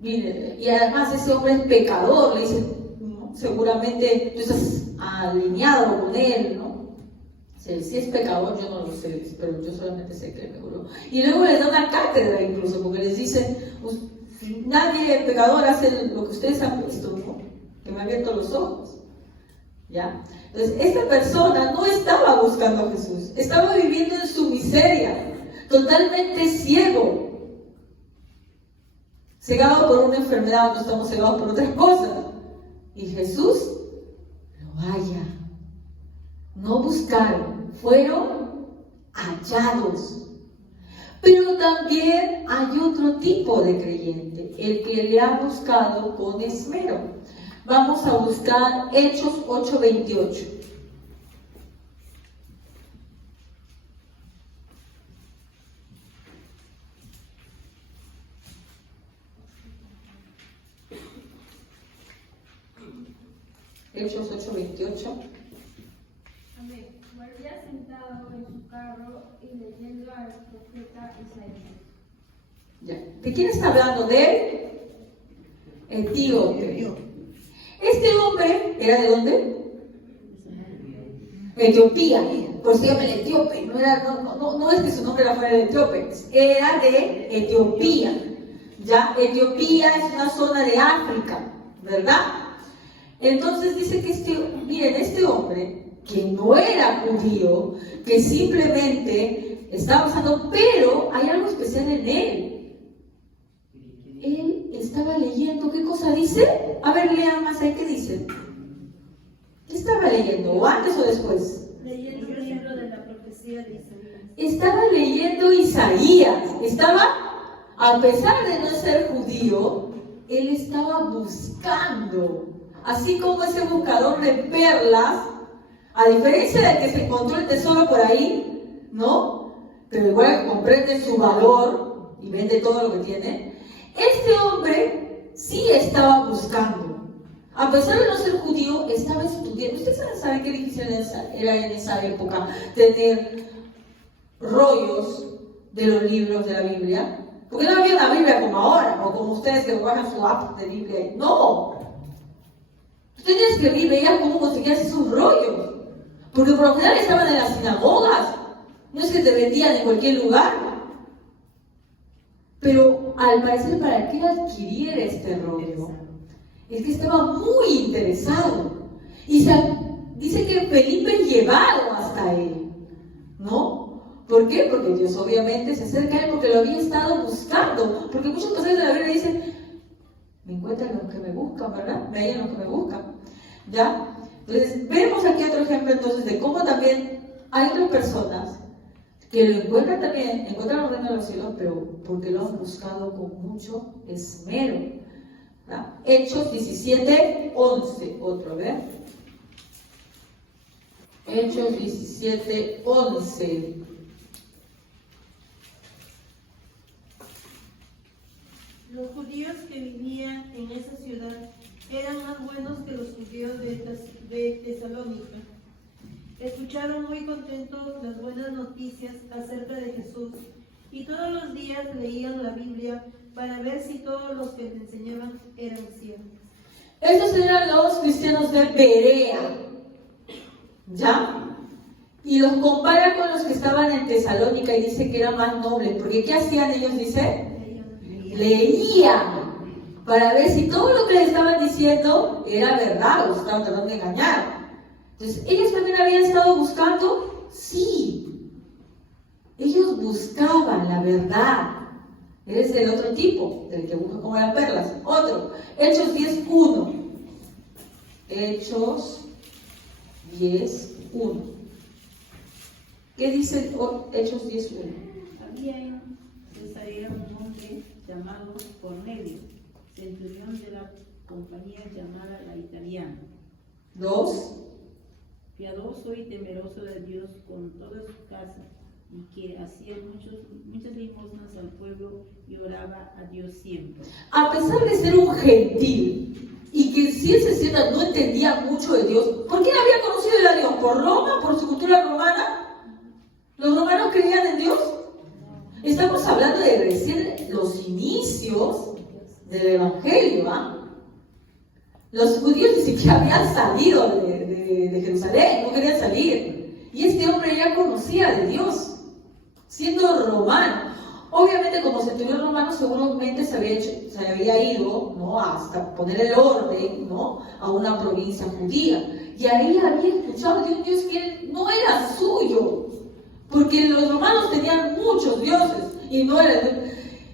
mire, y además ese hombre es pecador, le dice, ¿no? Seguramente tú estás alineado con él, ¿no? Si es pecador, yo no lo sé, pero yo solamente sé que me juró. Y luego les da una cátedra incluso, porque les dice, nadie pecador hace lo que ustedes han visto, ¿no? Que me ha abierto los ojos, ¿ya? Entonces, esta persona no estaba buscando a Jesús, estaba viviendo en su miseria, totalmente ciego, cegado por una enfermedad, no estamos cegados por otras cosas. Y Jesús lo halla. No buscaron, fueron hallados. Pero también hay otro tipo de creyente, el que le ha buscado con esmero. Vamos a buscar Hechos 8:28. Hechos 8:28. Amén. Volvía sentado en su carro y leyendo al profeta Isaías. Ya. ¿De quién está hablando? De Etíope. Este hombre era de dónde? Etiopía. Por eso se llama el etíope. No es que su nombre era fuera de Etíope, era de Etiopía. Ya, Etiopía es una zona de África, ¿verdad? Entonces dice que miren, este hombre, que no era judío, que simplemente estaba pasando, pero hay algo especial en él. Él estaba leyendo, ¿qué cosa dice? A ver, lean más ahí, ¿qué dice? ¿Qué estaba leyendo? ¿O antes o después? Leyendo el libro de la profecía de Isaías. Estaba leyendo Isaías. A pesar de no ser judío, él estaba buscando. Así como ese buscador de perlas, a diferencia del que se encontró el tesoro por ahí, ¿no? Pero igual comprende su valor y vende todo lo que tiene. Este hombre sí estaba buscando. A pesar de no ser judío, estaba estudiando. Ustedes saben qué difícil era en esa época tener rollos de los libros de la Biblia. Porque no había una Biblia como ahora, o como ustedes que bajan su app de Biblia. No. Ustedes que veían cómo conseguías esos rollos. Porque por lo general estaban en las sinagogas. No es que te vendían en cualquier lugar. Pero al parecer, para que él adquiriera este rollo, es que estaba muy interesado. Y dice que Felipe llevado hasta él, ¿no? ¿Por qué? Porque Dios obviamente se acerca a él porque lo había estado buscando. Porque muchos pasajes de la Biblia dicen, me encuentran los que me buscan, ¿verdad? Me hallan los que me buscan, ¿ya? Entonces, vemos aquí otro ejemplo entonces de cómo también hay otras personas que lo encuentran también, encuentran el reino de los cielos, pero porque lo han buscado con mucho esmero. ¿Ya? Hechos 17:11, otro, a ver. Hechos 17:11. Los judíos que vivían en esa ciudad eran más buenos que los judíos de Tesalónica. Escucharon muy contentos las buenas noticias acerca de Jesús y todos los días leían la Biblia para ver si todos los que le enseñaban eran ciertos. Estos eran los cristianos de Berea, ¿ya? Y los compara con los que estaban en Tesalónica y dice que eran más nobles, porque ¿qué hacían ellos? Dice, leían para ver si todo lo que les estaban diciendo era verdad o los estaban tratando de engañar. Entonces, ¿ellos también habían estado buscando? Sí. Ellos buscaban la verdad. Eres del otro tipo, del que busca como las perlas. Otro, Hechos 10:1. Hechos 10:1. ¿Qué dice Hechos 10:1? Había en Cesarea un hombre llamado Cornelio, centurión de la compañía llamada la Italiana, 2. piadoso y temeroso de Dios con toda su casa, y que hacía muchas limosnas al pueblo y oraba a Dios siempre. A pesar de ser un gentil y que si él se sienta no entendía mucho de Dios, ¿por qué había conocido a Dios? ¿Por Roma? ¿Por su cultura romana? ¿Los romanos creían en Dios? Estamos hablando de recién los inicios del Evangelio, ¿ah? Los judíos ni siquiera habían salido de Jerusalén, no querían salir. Y este hombre ya conocía de Dios, siendo romano. Obviamente, como centurión romano, seguramente se había ido, ¿no?, hasta poner el orden, ¿no?, a una provincia judía. Y ahí había escuchado de un Dios que no era suyo, porque los romanos tenían muchos dioses y no era Dios.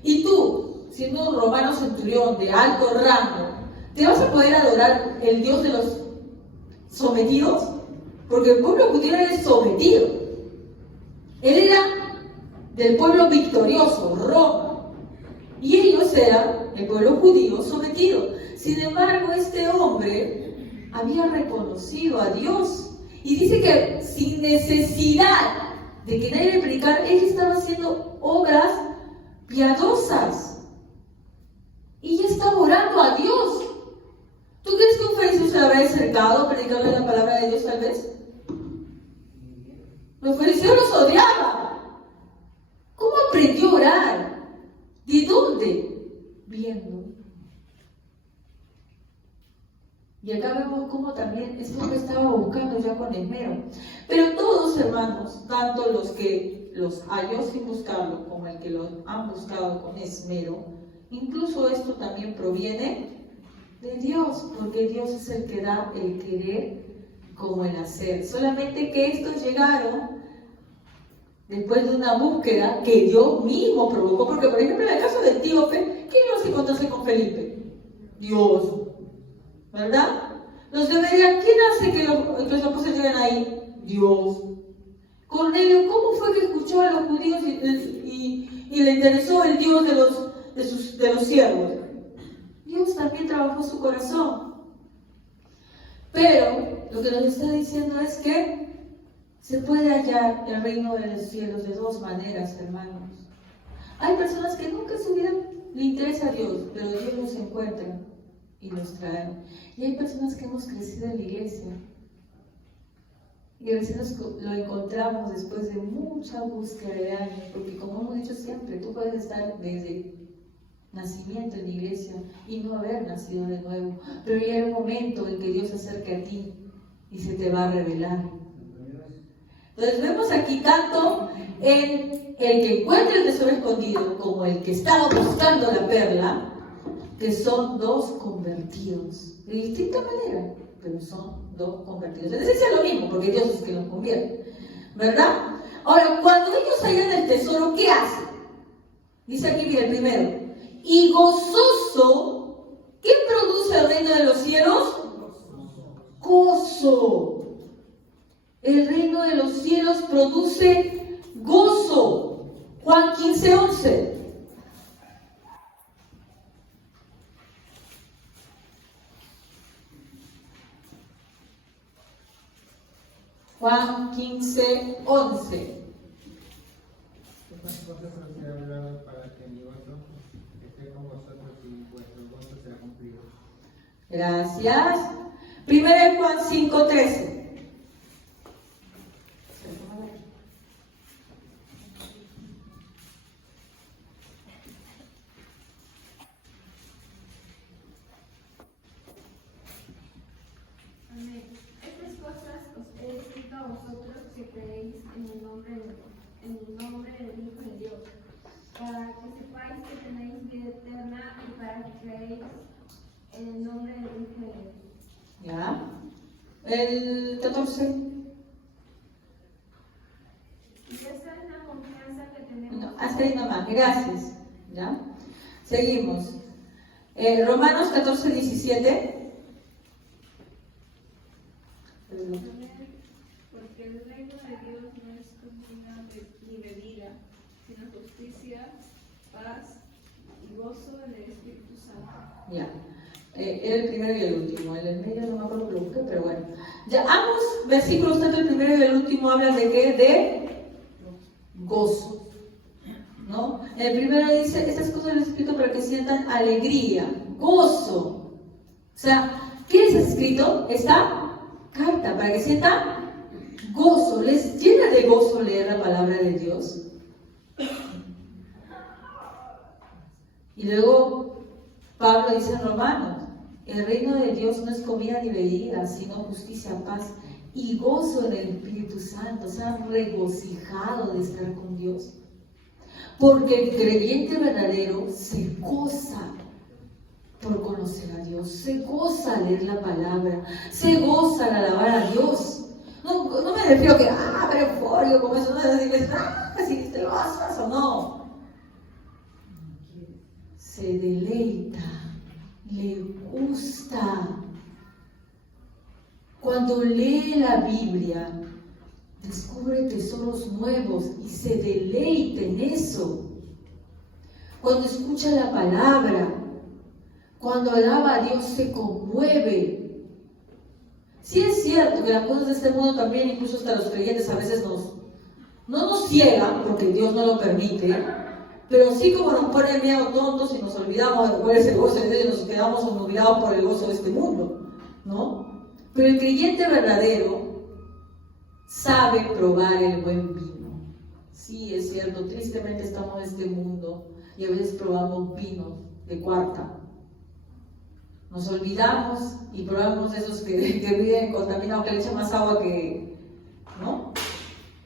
Y tú, siendo un romano centurión de alto rango, ¿te vas a poder adorar el Dios de los sometidos? Porque el pueblo judío era sometido. Él era del pueblo victorioso, Roma. Y ellos eran, el pueblo judío, sometido. Sin embargo, este hombre había reconocido a Dios. Y dice que sin necesidad de que nadie le predicara, él estaba haciendo obras piadosas. Y ya estaba orando a Dios. ¿Tú crees que un fariseo se habrá acercado a predicarle la palabra de Dios tal vez? Los fariseos los odiaban. ¿Cómo aprendió a orar? ¿De dónde? Viendo. Y acá vemos cómo también este hombre estaba buscando ya con esmero. Pero todos, hermanos, tanto los que los halló sin buscarlo como el que los han buscado con esmero, incluso esto también proviene de Dios, porque Dios es el que da el querer como el hacer. Solamente que estos llegaron después de una búsqueda que Dios mismo provocó, porque por ejemplo en el caso del etíope, ¿quién iba a encontrarse con Felipe? Dios, ¿verdad? Los deberían, ¿quién hace que los apóstoles lleguen ahí? Dios. Cornelio, ¿cómo fue que escuchó a los judíos y le interesó el Dios de los siervos? Dios también trabajó su corazón. Pero lo que nos está diciendo es que se puede hallar el reino de los cielos de dos maneras, hermanos. Hay personas que nunca en su vida le interesa a Dios, pero Dios los encuentra y los trae. Y hay personas que hemos crecido en la iglesia y recién lo encontramos después de mucha búsqueda de años, porque como hemos dicho siempre, tú puedes estar desde nacimiento en la iglesia y no haber nacido de nuevo, pero llega el momento en que Dios se acerque a ti y se te va a revelar. Entonces vemos aquí tanto en el que encuentra el tesoro escondido como el que estaba buscando la perla, que son dos convertidos, de distinta manera, pero son dos convertidos. En esencia es lo mismo, porque Dios es el que los convierte, ¿verdad? Ahora, cuando ellos hallan el tesoro, ¿qué hacen? Dice aquí, mira, el primero, y gozoso, ¿qué produce el reino de los cielos? Gozo. El reino de los cielos produce gozo. Juan 15:11. Juan 15:11. Estas cosas os he hablado para que mi gozo esté con vosotros y vuestro gozo sea cumplido. Gracias. Primera de Juan 5:13. Amén. Estas cosas os he escrito a vosotros que creéis en el nombre del Hijo de Dios, para que sepáis que tenéis vida eterna y para que creéis en el nombre del Hijo de Dios. ¿Ya? El 14. Y esta es la confianza que tenemos. No, hasta ahí nomás, gracias. ¿Ya? Seguimos. Romanos 14:17. Amén. Porque el reino de Dios no es como paz y gozo en el Espíritu Santo. Ya. Era el primero y el último. El medio no me acuerdo que lo busqué, pero bueno. Ya, ambos versículos, tanto el primero y el último, hablan de qué? De gozo. ¿No? El primero dice, estas cosas les he escrito para que sientan alegría, gozo. O sea, ¿qué les ha escrito? Esta carta, para que sientan gozo. ¿Les llena de gozo leer la palabra de Dios? Y luego Pablo dice en Romanos, el reino de Dios no es comida ni bebida, sino justicia, paz y gozo en el Espíritu Santo. Se han regocijado de estar con Dios. Porque el creyente verdadero se goza por conocer a Dios, se goza al leer la palabra, se goza al alabar a Dios. No me refiero a que, pero euforio, como eso, no es decirles, si te gozas o no. Se deleita, le gusta. Cuando lee la Biblia, descubre tesoros nuevos y se deleita en eso. Cuando escucha la palabra, cuando alaba a Dios, se conmueve. Sí es cierto que las cosas de este mundo también, incluso hasta los creyentes, a veces no nos ciegan, porque Dios no lo permite, pero sí como nos pone medio tontos y nos olvidamos de cuál es el gozo de Dios y nos quedamos obnubilados por el gozo de este mundo, ¿no? Pero el creyente verdadero sabe probar el buen vino. Sí, es cierto, tristemente estamos en este mundo y a veces probamos vinos de cuarta. Nos olvidamos y probamos esos que viven contaminados, que le echan más agua que, ¿no?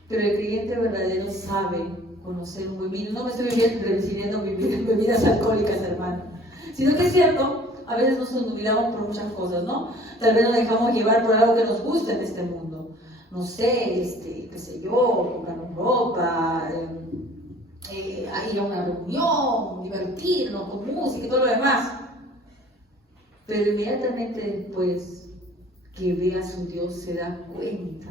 Pero el creyente verdadero sabe conocer un buen vino. No me estoy refiriendo a bebidas alcohólicas, hermano, sino que es cierto, a veces nos olvidamos por muchas cosas, ¿no? Tal vez nos dejamos llevar por algo que nos gusta en este mundo. No sé, qué sé yo, comprarnos ropa, ir a una reunión, divertirnos con música y todo lo demás. Pero inmediatamente después que ve a su Dios se da cuenta,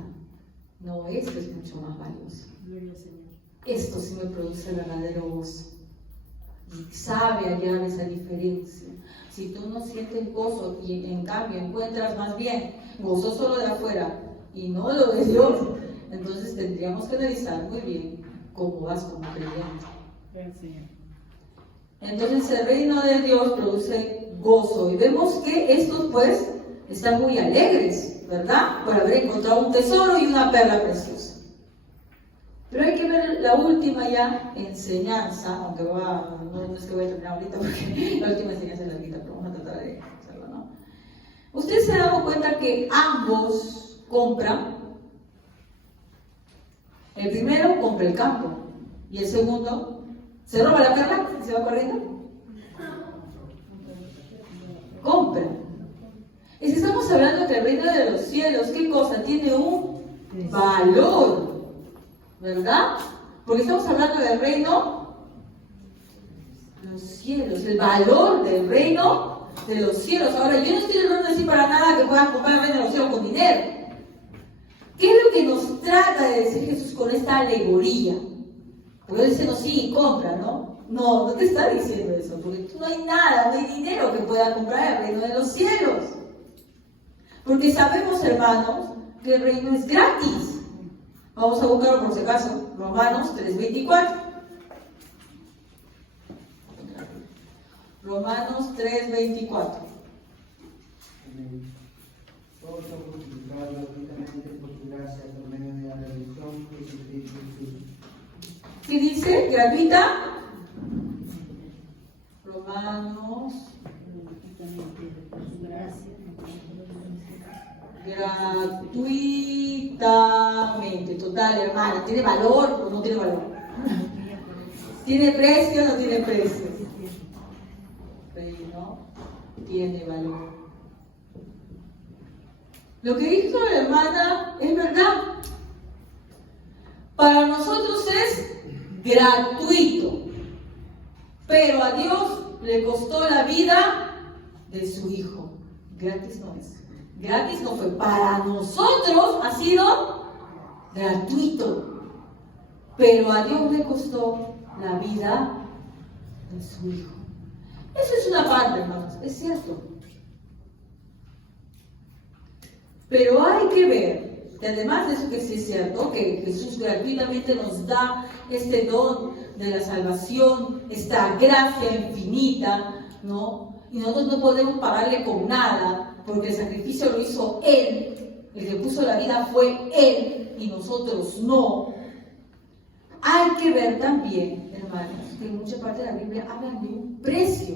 no, esto es mucho más valioso. Gloria al Señor. Esto sí me produce verdadero gozo. Y sabe hallar esa diferencia. Si tú no sientes gozo y en cambio encuentras más bien gozo solo de afuera y no lo de Dios, entonces tendríamos que analizar muy bien cómo vas como creyente. Gloria al Señor. Entonces el reino de Dios produce gozo y vemos que estos pues están muy alegres, ¿verdad? Por haber encontrado un tesoro y una perla preciosa. Pero hay que ver la última ya enseñanza, aunque no es que voy a terminar ahorita porque la última enseñanza es larguita, pero vamos a tratar de hacerlo, ¿no? Ustedes se han dado cuenta que ambos compran. El primero compra el campo y el segundo se roba la perla y se va corriendo. Compra. Y si estamos hablando que el reino de los cielos, ¿qué cosa? Tiene un valor, ¿verdad? Porque estamos hablando del reino de los cielos, el valor del reino de los cielos. Ahora, yo no estoy tratando de decir para nada que puedan comprar el reino de los cielos con dinero. ¿Qué es lo que nos trata de decir Jesús con esta alegoría? Porque él dice, no, sí, compra, ¿no? No te está diciendo eso, porque no hay nada, no hay dinero que pueda comprar el reino de los cielos. Porque sabemos, hermanos, que el reino es gratis. Vamos a buscarlo por si acaso, Romanos 3:24. Romanos 3:24. Todos son justificados gratuitamente por su gracia por medio de la redención de Jesucristo Jesús. ¿Qué dice? ¿Gratuita? Romanos. Gratuitamente. Total, hermana. ¿Tiene valor o no tiene valor? ¿Tiene precio o no tiene precio? Reino tiene valor. Lo que dijo la hermana es verdad. Para nosotros es gratuito, pero a Dios le costó la vida de su Hijo. Gratis no es. Gratis no fue. Para nosotros ha sido gratuito, pero a Dios le costó la vida de su Hijo. Eso es una parte, hermanos, es cierto. Pero hay que ver, que además de eso que sí es cierto, que Jesús gratuitamente nos da este don de la salvación, esta gracia infinita, ¿no? Y nosotros no podemos pagarle con nada, porque el sacrificio lo hizo Él, el que puso la vida fue Él, y nosotros no. Hay que ver también, hermanos, que en mucha parte de la Biblia hablan de un precio.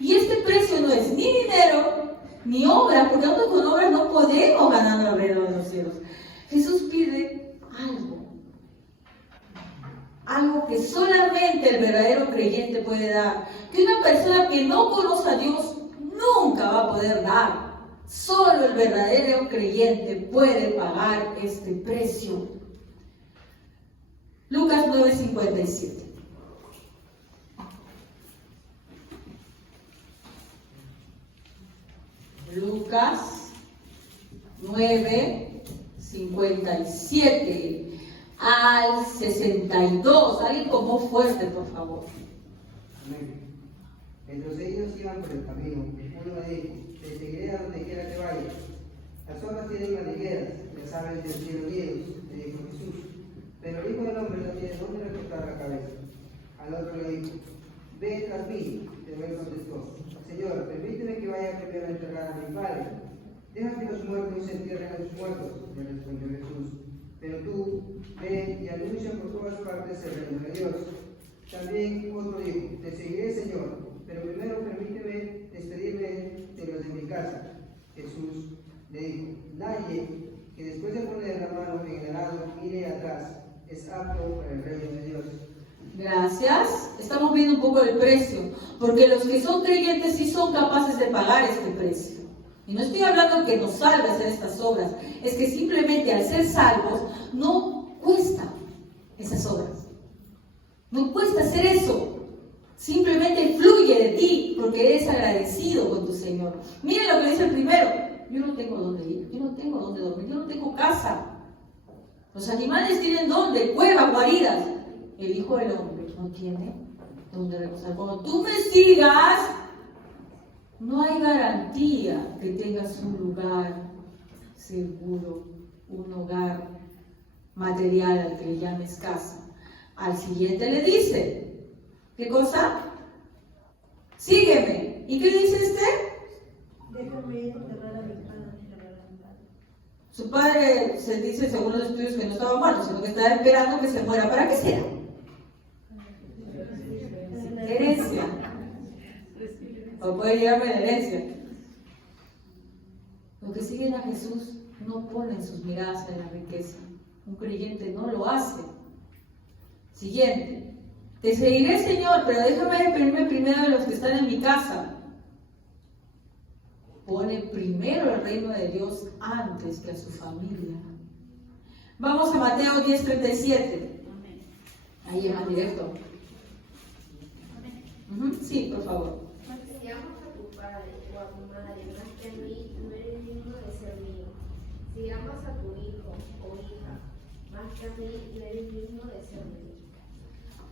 Y este precio no es ni dinero, ni obra, porque nosotros con obras no podemos ganar el reino de los cielos. Jesús pide algo que solamente el verdadero creyente puede dar, que una persona que no conoce a Dios nunca va a poder dar. Solo el verdadero creyente puede pagar este precio. Lucas 9:57. Lucas 9:57 al 62. Alguien con voz fuerte, por favor. Amén. Mientras ellos iban por el camino, uno le dijo: te seguiré a donde quiera que vayas. Las hojas tienen madrigueras, las aves del cielo nidos, le dijo Jesús. Pero el Hijo del Hombre no tiene dónde recostar la cabeza. Al otro le dijo: ve tras mí. Pero él contestó: Señor, permíteme que vaya primero a enterrar a mi padre. Deja que los muertos se entierren a sus muertos, le respondió Jesús. Pero tú, ve y anuncia por todas partes el reino de Dios. También otro dijo: te seguiré, Señor, pero primero permíteme despedirme de los de mi casa. Jesús le dijo: nadie que después de poner la mano en el arado mire atrás es apto para el reino de Dios. Gracias. Estamos viendo un poco el precio, porque los que son creyentes sí son capaces de pagar este precio. Y no estoy hablando de que nos salve hacer estas obras, es que simplemente al ser salvos no cuesta esas obras. No cuesta hacer eso. Simplemente fluye de ti porque eres agradecido con tu Señor. Miren lo que dice el primero: yo no tengo dónde ir, yo no tengo dónde dormir, yo no tengo casa. Los animales tienen dónde, cuevas, guaridas. El Hijo del Hombre no tiene dónde reposar. Cuando tú me sigas, no hay garantía que tengas un lugar seguro, un hogar material al que le llames casa. Al siguiente le dice, ¿qué cosa? Sígueme. ¿Y qué dice este? Déjame enterrar a mi padre. Su padre se dice, según los estudios, que no estaba muerto, sino que estaba esperando que se muera. ¿Para qué será? Herencia. O puede llamarme la herencia. Los que siguen a Jesús no ponen sus miradas en la riqueza. Un creyente no lo hace. Siguiente. Te seguiré, Señor, pero déjame despedirme primero de los que están en mi casa. Pone primero el reino de Dios antes que a su familia. Vamos a Mateo 10:37. Ahí es más directo. Sí, por favor. Si amas a tu padre o a tu madre más que a mí, no eres digno de ser mío. Si amas a tu hijo o hija más que a mí, no eres digno de ser mío.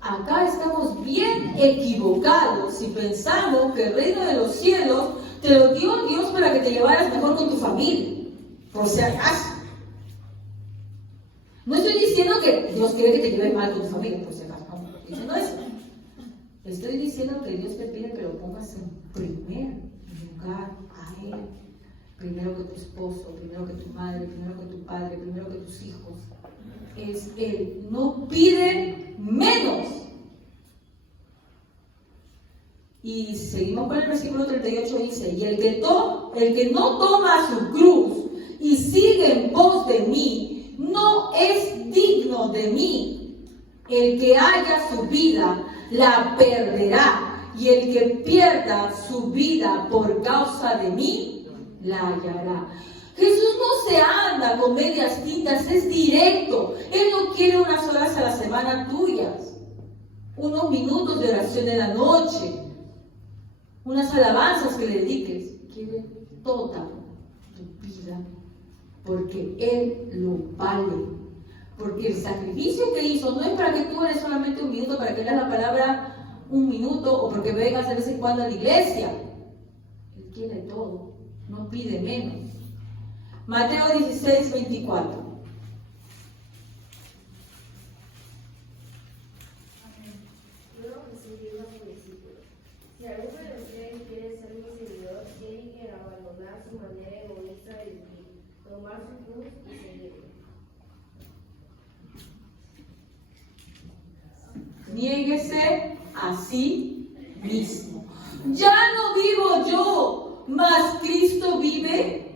Acá estamos bien equivocados si pensamos que el reino de los cielos te lo dio Dios para que te llevaras mejor con tu familia, por si acaso. No estoy diciendo que Dios quiere que te lleves mal con tu familia, por si acaso. No estoy diciendo eso. Estoy diciendo que Dios te pide que lo pongas en primer lugar a Él. Primero que tu esposo, primero que tu madre, primero que tu padre, primero que tus hijos. Es Él. No pide menos. Y seguimos con el versículo 38, dice: y el que no toma su cruz y sigue en pos de mí, no es digno de mí. El que haya su vida, la perderá, y el que pierda su vida por causa de mí, la hallará. Jesús no se anda con medias tintas, es directo. Él no quiere unas horas a la semana tuyas, unos minutos de oración en la noche, unas alabanzas que le dediques. Quiere toda tu vida, porque Él lo vale. Porque el sacrificio que hizo no es para que tú eres solamente un minuto, para que leas la palabra un minuto o porque vengas de vez en cuando a la iglesia. Él quiere todo, no pide menos. Mateo 16, 24. Luego Jesús dijo a sus discípulos: si alguno de ustedes quiere ser mi seguidor, tiene que abandonar su manera egoísta de vivir, tomar su cruz y seguirme. Niéguese a sí mismo. Ya no vivo yo, mas Cristo vive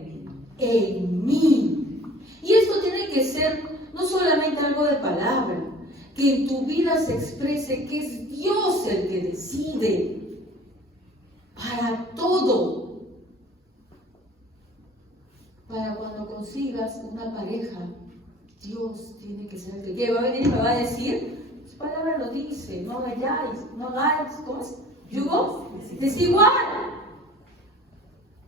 en mí. Y esto tiene que ser no solamente algo de palabra, que en tu vida se exprese que es Dios el que decide para todo. Para cuando consigas una pareja, Dios tiene que ser el que va a venir y me va a decir, su palabra lo dice, no vayáis, no hagáis, ¿cómo es? ¿Yugo? Desigual.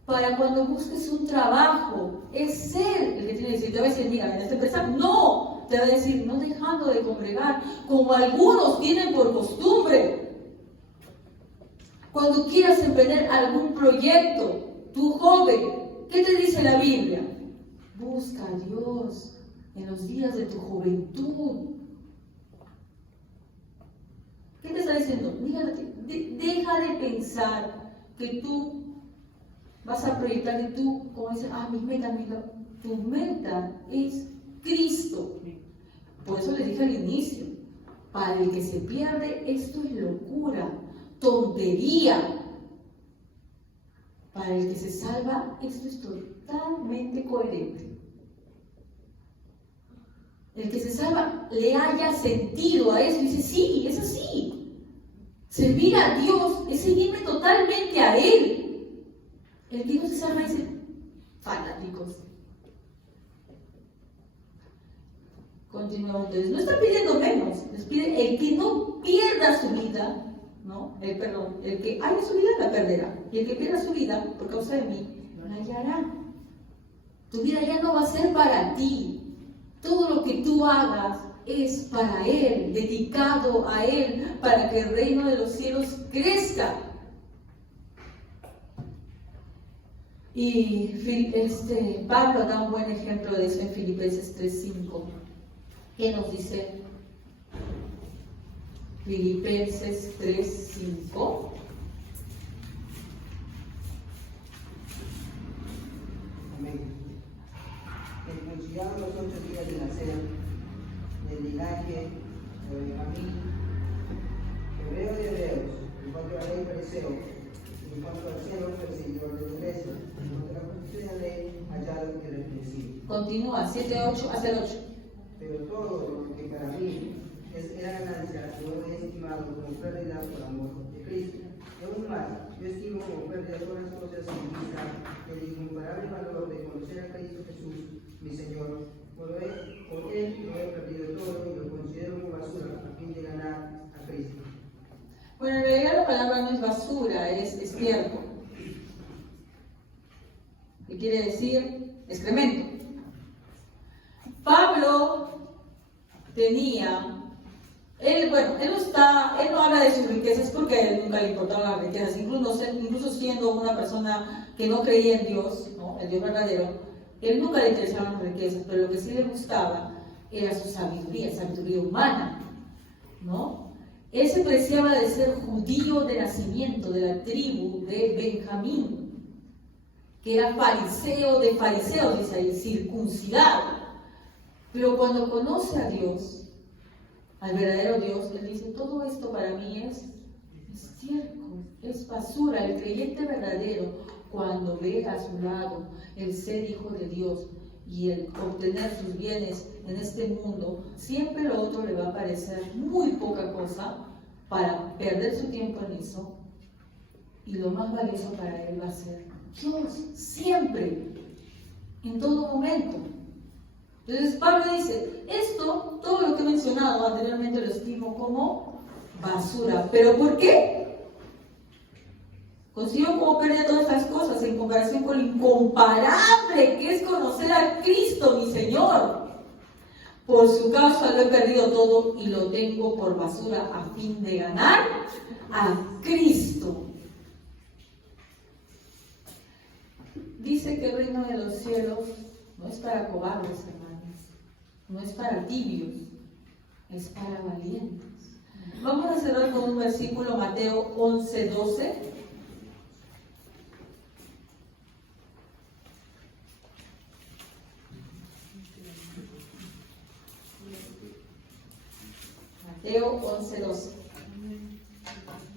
Para cuando busques un trabajo, es Él el que tiene que decir, te va a decir, mira, en esta empresa, no, te va a decir, no dejando de congregar, como algunos tienen por costumbre. Cuando quieras emprender algún proyecto, tú joven, ¿qué te dice la Biblia? Busca a Dios en los días de tu juventud. ¿Qué te está diciendo? Deja de pensar que tú vas a proyectar y tú, como dicen, mi meta, tu meta es Cristo. Por eso les dije al inicio, para el que se pierde, esto es locura, tontería. Para el que se salva, esto es totalmente coherente. El que se salva le haya sentido a eso y dice, sí, es así. Servir a Dios es seguirme totalmente a Él. El que no se salva dice, fanáticos. Continuamos, entonces, no está pidiendo menos, les pide el que no pierda su vida, ¿no? El que haya su vida la perderá. Y el que pierda su vida por causa de mí, la hallará. Tu vida ya no va a ser para ti. Todo lo que tú hagas es para Él, dedicado a Él, para que el reino de los cielos crezca. Y Pablo da un buen ejemplo de eso en Filipenses 3:5. ¿Qué nos dice? Filipenses 3:5. Amén. Circuncidados los 8 días de nacer, del linaje de Benjamín, hebreo de hebreos, en cuanto a la ley fariseo, en cuanto al cielo perseguidor de la iglesia, en cuanto a la justicia de la ley, hallado que reflexivo. Continúa, 7:8 hasta el 8. Pero todo lo que para mí era ganancia, yo he estimado como pérdida por amor de Cristo. Y aún más, yo estimo como pérdida todas las cosas en vista del incomparable valor de conocer a Cristo Jesús, mi Señor. Por él lo he perdido todo y lo considero como basura a fin de ganar a Cristo. Bueno, en realidad la palabra no es basura, es estiércol. ¿Qué quiere decir? Excremento. Pablo tenía, él no habla de sus riquezas porque a él nunca le importaban las riquezas, incluso siendo una persona que no creía en Dios, ¿no? El Dios verdadero, él nunca le interesaban las riquezas, pero lo que sí le gustaba era su sabiduría humana, ¿no? Él se preciaba de ser judío de nacimiento, de la tribu de Benjamín, que era fariseo de fariseos, dice ahí, circuncidado. Pero cuando conoce a Dios, al verdadero Dios, él dice, todo esto para mí es estiércol, es basura. El creyente verdadero, cuando ve a su lado el ser hijo de Dios y el obtener sus bienes en este mundo, siempre lo otro le va a parecer muy poca cosa para perder su tiempo en eso, y lo más valioso para él va a ser Dios, siempre, en todo momento. Entonces Pablo dice, todo lo que he mencionado anteriormente lo estimo como basura. ¿Pero por qué? Consigo como pérdida todas estas cosas en comparación con lo incomparable que es conocer a Cristo, mi Señor. Por su causa lo he perdido todo y lo tengo por basura a fin de ganar a Cristo. Dice que el reino de los cielos no es para cobardes, hermanos, no es para tibios, es para valientes. Vamos a cerrar con un versículo, Mateo 11:12. Mateo 11:12.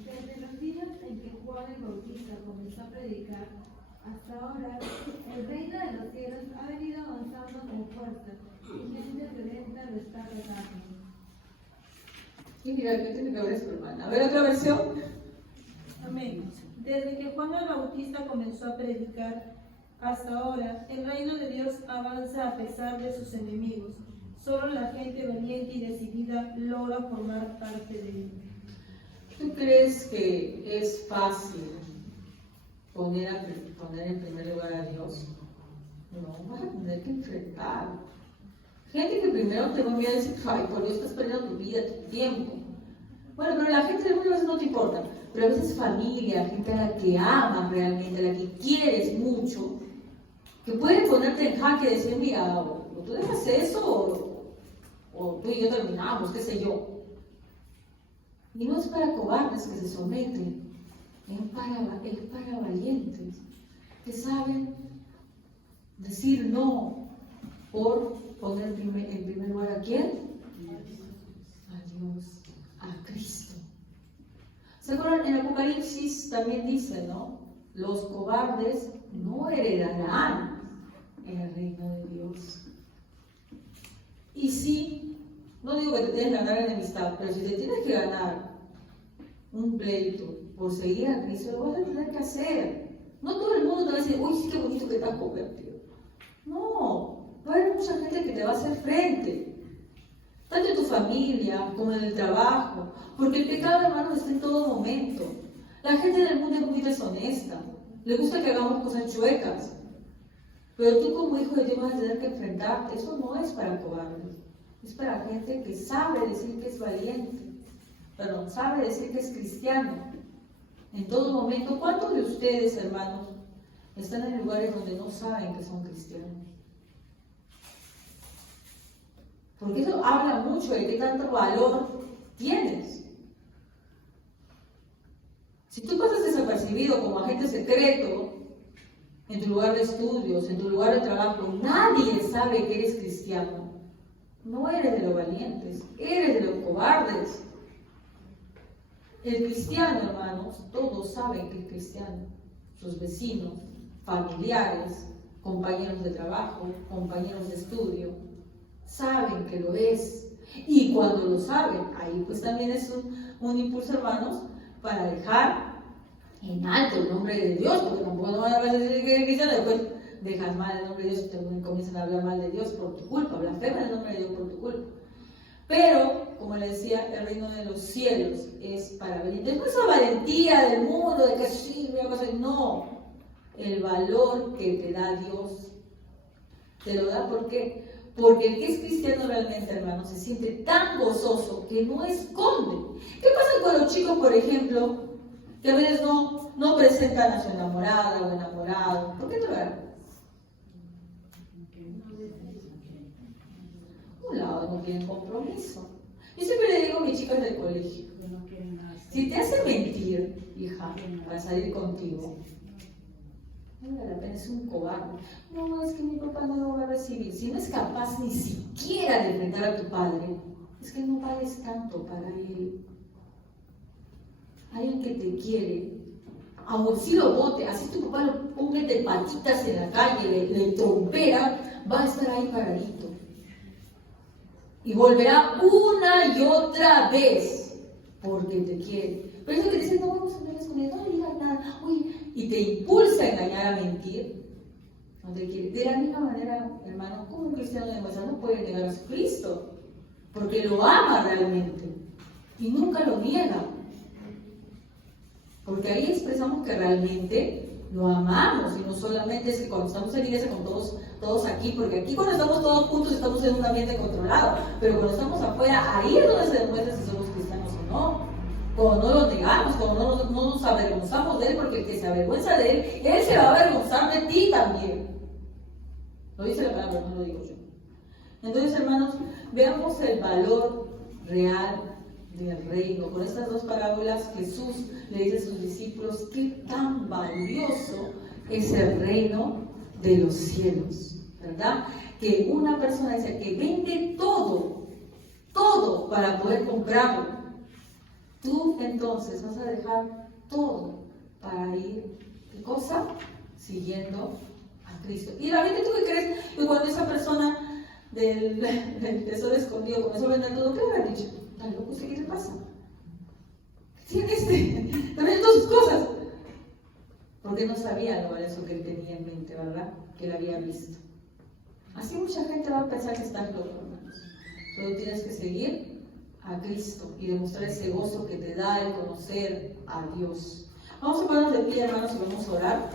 Desde los días en que Juan el Bautista comenzó a predicar hasta ahora, el reino de los cielos ha venido avanzando con fuerza y gente violenta lo está atacando. Y mira, ¿qué tiene que ver esto, hermana? A ver, otra versión. Amén. Desde que Juan el Bautista comenzó a predicar hasta ahora, el reino de Dios avanza a pesar de sus enemigos. Solo la gente valiente y decidida logra formar parte de él. ¿Tú crees que es fácil poner en primer lugar a Dios? No, vas a tener que enfrentar. Gente que primero te va a mirar y decir, ay, por Dios, estás perdiendo tu vida, tu tiempo. Bueno, pero la gente del mundo a veces no te importa. Pero a veces familia, gente a la que amas realmente, a la que quieres mucho, que puede ponerte en jaque y decir, mira, o tú dejas eso, o tú y yo terminamos, qué sé yo. Y no es para cobardes que se someten, es para valientes, que saben decir no por poner en primer lugar a quién? A Dios, a Cristo. ¿Se acuerdan? En Apocalipsis también dice, ¿no? Los cobardes no heredarán el reino de Dios. Y sí, no digo que te tienes que ganar enemistad, pero si te tienes que ganar un pleito por seguir a Cristo, lo vas a tener que hacer. No todo el mundo te va a decir, uy, sí, qué bonito que estás convertido. No, va a haber mucha gente que te va a hacer frente, tanto en tu familia como en el trabajo, porque el pecado, hermanos, está en todo momento. La gente del mundo es muy deshonesta, le gusta que hagamos cosas chuecas, pero tú como hijo de Dios vas a tener que enfrentarte. Eso no es para cobardes, es para gente que sabe decir que es valiente, pero sabe decir que es cristiano en todo momento. ¿Cuántos de ustedes, hermanos, están en lugares donde no saben que son cristianos? Porque eso habla mucho de qué tanto valor tienes. Si tú pasas desapercibido como agente secreto en tu lugar de estudios, en tu lugar de trabajo, nadie sabe que eres cristiano. No eres de los valientes, eres de los cobardes. El cristiano, hermanos, todos saben que es cristiano. Sus vecinos, familiares, compañeros de trabajo, compañeros de estudio, saben que lo es. Y cuando lo saben, ahí pues también es un impulso, hermanos, para dejar en alto el nombre de Dios, porque tampoco no van a decir que eres cristiano, después dejas mal el nombre de Dios y te comienzan a hablar mal de Dios por tu culpa, blasfeman el nombre de Dios por tu culpa. Pero, como le decía, el reino de los cielos es para valientes. No esa valentía del mundo, de que sí, no. El valor que te da Dios, te lo da, ¿por qué? Porque el que es cristiano realmente, hermano, se siente tan gozoso que no esconde. ¿Qué pasa con los chicos, por ejemplo, que a veces no presentan a su enamorada o enamorado? ¿Por qué no lo harán? Un lado, no tienen compromiso. Yo siempre le digo a mis chicas del colegio, si te hace mentir, hija, para salir contigo, no vale la pena, es un cobarde. No, es que mi papá no lo va a recibir. Si no es capaz ni siquiera de enfrentar a tu padre, es que no vales tanto para él. Alguien que te quiere, aun si lo bote, así tu papá lo ponga de patitas en la calle, le trompera, va a estar ahí paradito. Y volverá una y otra vez, porque te quiere. Pero eso que dicen, no vamos a hablar con él, no le digas nada, uy, y te impulsa a engañar, a mentir, no te quiere. De la misma manera, hermano, como un cristiano de masa no puede negar a Jesucristo, porque lo ama realmente y nunca lo niega. Porque ahí expresamos que realmente lo amamos, y no solamente es que cuando estamos en iglesia con todos todos aquí, porque aquí cuando estamos todos juntos estamos en un ambiente controlado, pero cuando estamos afuera, ahí es donde se demuestra si somos cristianos o no. Cuando no lo negamos, cuando no nos avergonzamos de él, porque el que se avergüenza de él se va a avergonzar de ti también. Lo dice la palabra, no lo digo yo. Entonces, hermanos, veamos el valor real del reino. Con estas dos parábolas, Jesús le dice a sus discípulos qué tan valioso es el reino de los cielos, ¿verdad? Que una persona dice que vende todo para poder comprarlo. Tú entonces vas a dejar todo para ir, ¿qué cosa? Siguiendo a Cristo. Y la gente, ¿tú qué crees? Que cuando esa persona del tesoro escondido comenzó a vender todo, ¿qué le habrá dicho? ¿Tan loco usted qué le pasa? ¿Qué tiene este? Está vendiendo sus cosas. Porque no sabía lo valioso que él tenía en mente, ¿verdad? Que él había visto. Así mucha gente va a pensar que estás loco, hermanos. Solo tienes que seguir a Cristo y demostrar ese gozo que te da el conocer a Dios. Vamos a ponernos de pie, hermanos, y vamos a orar.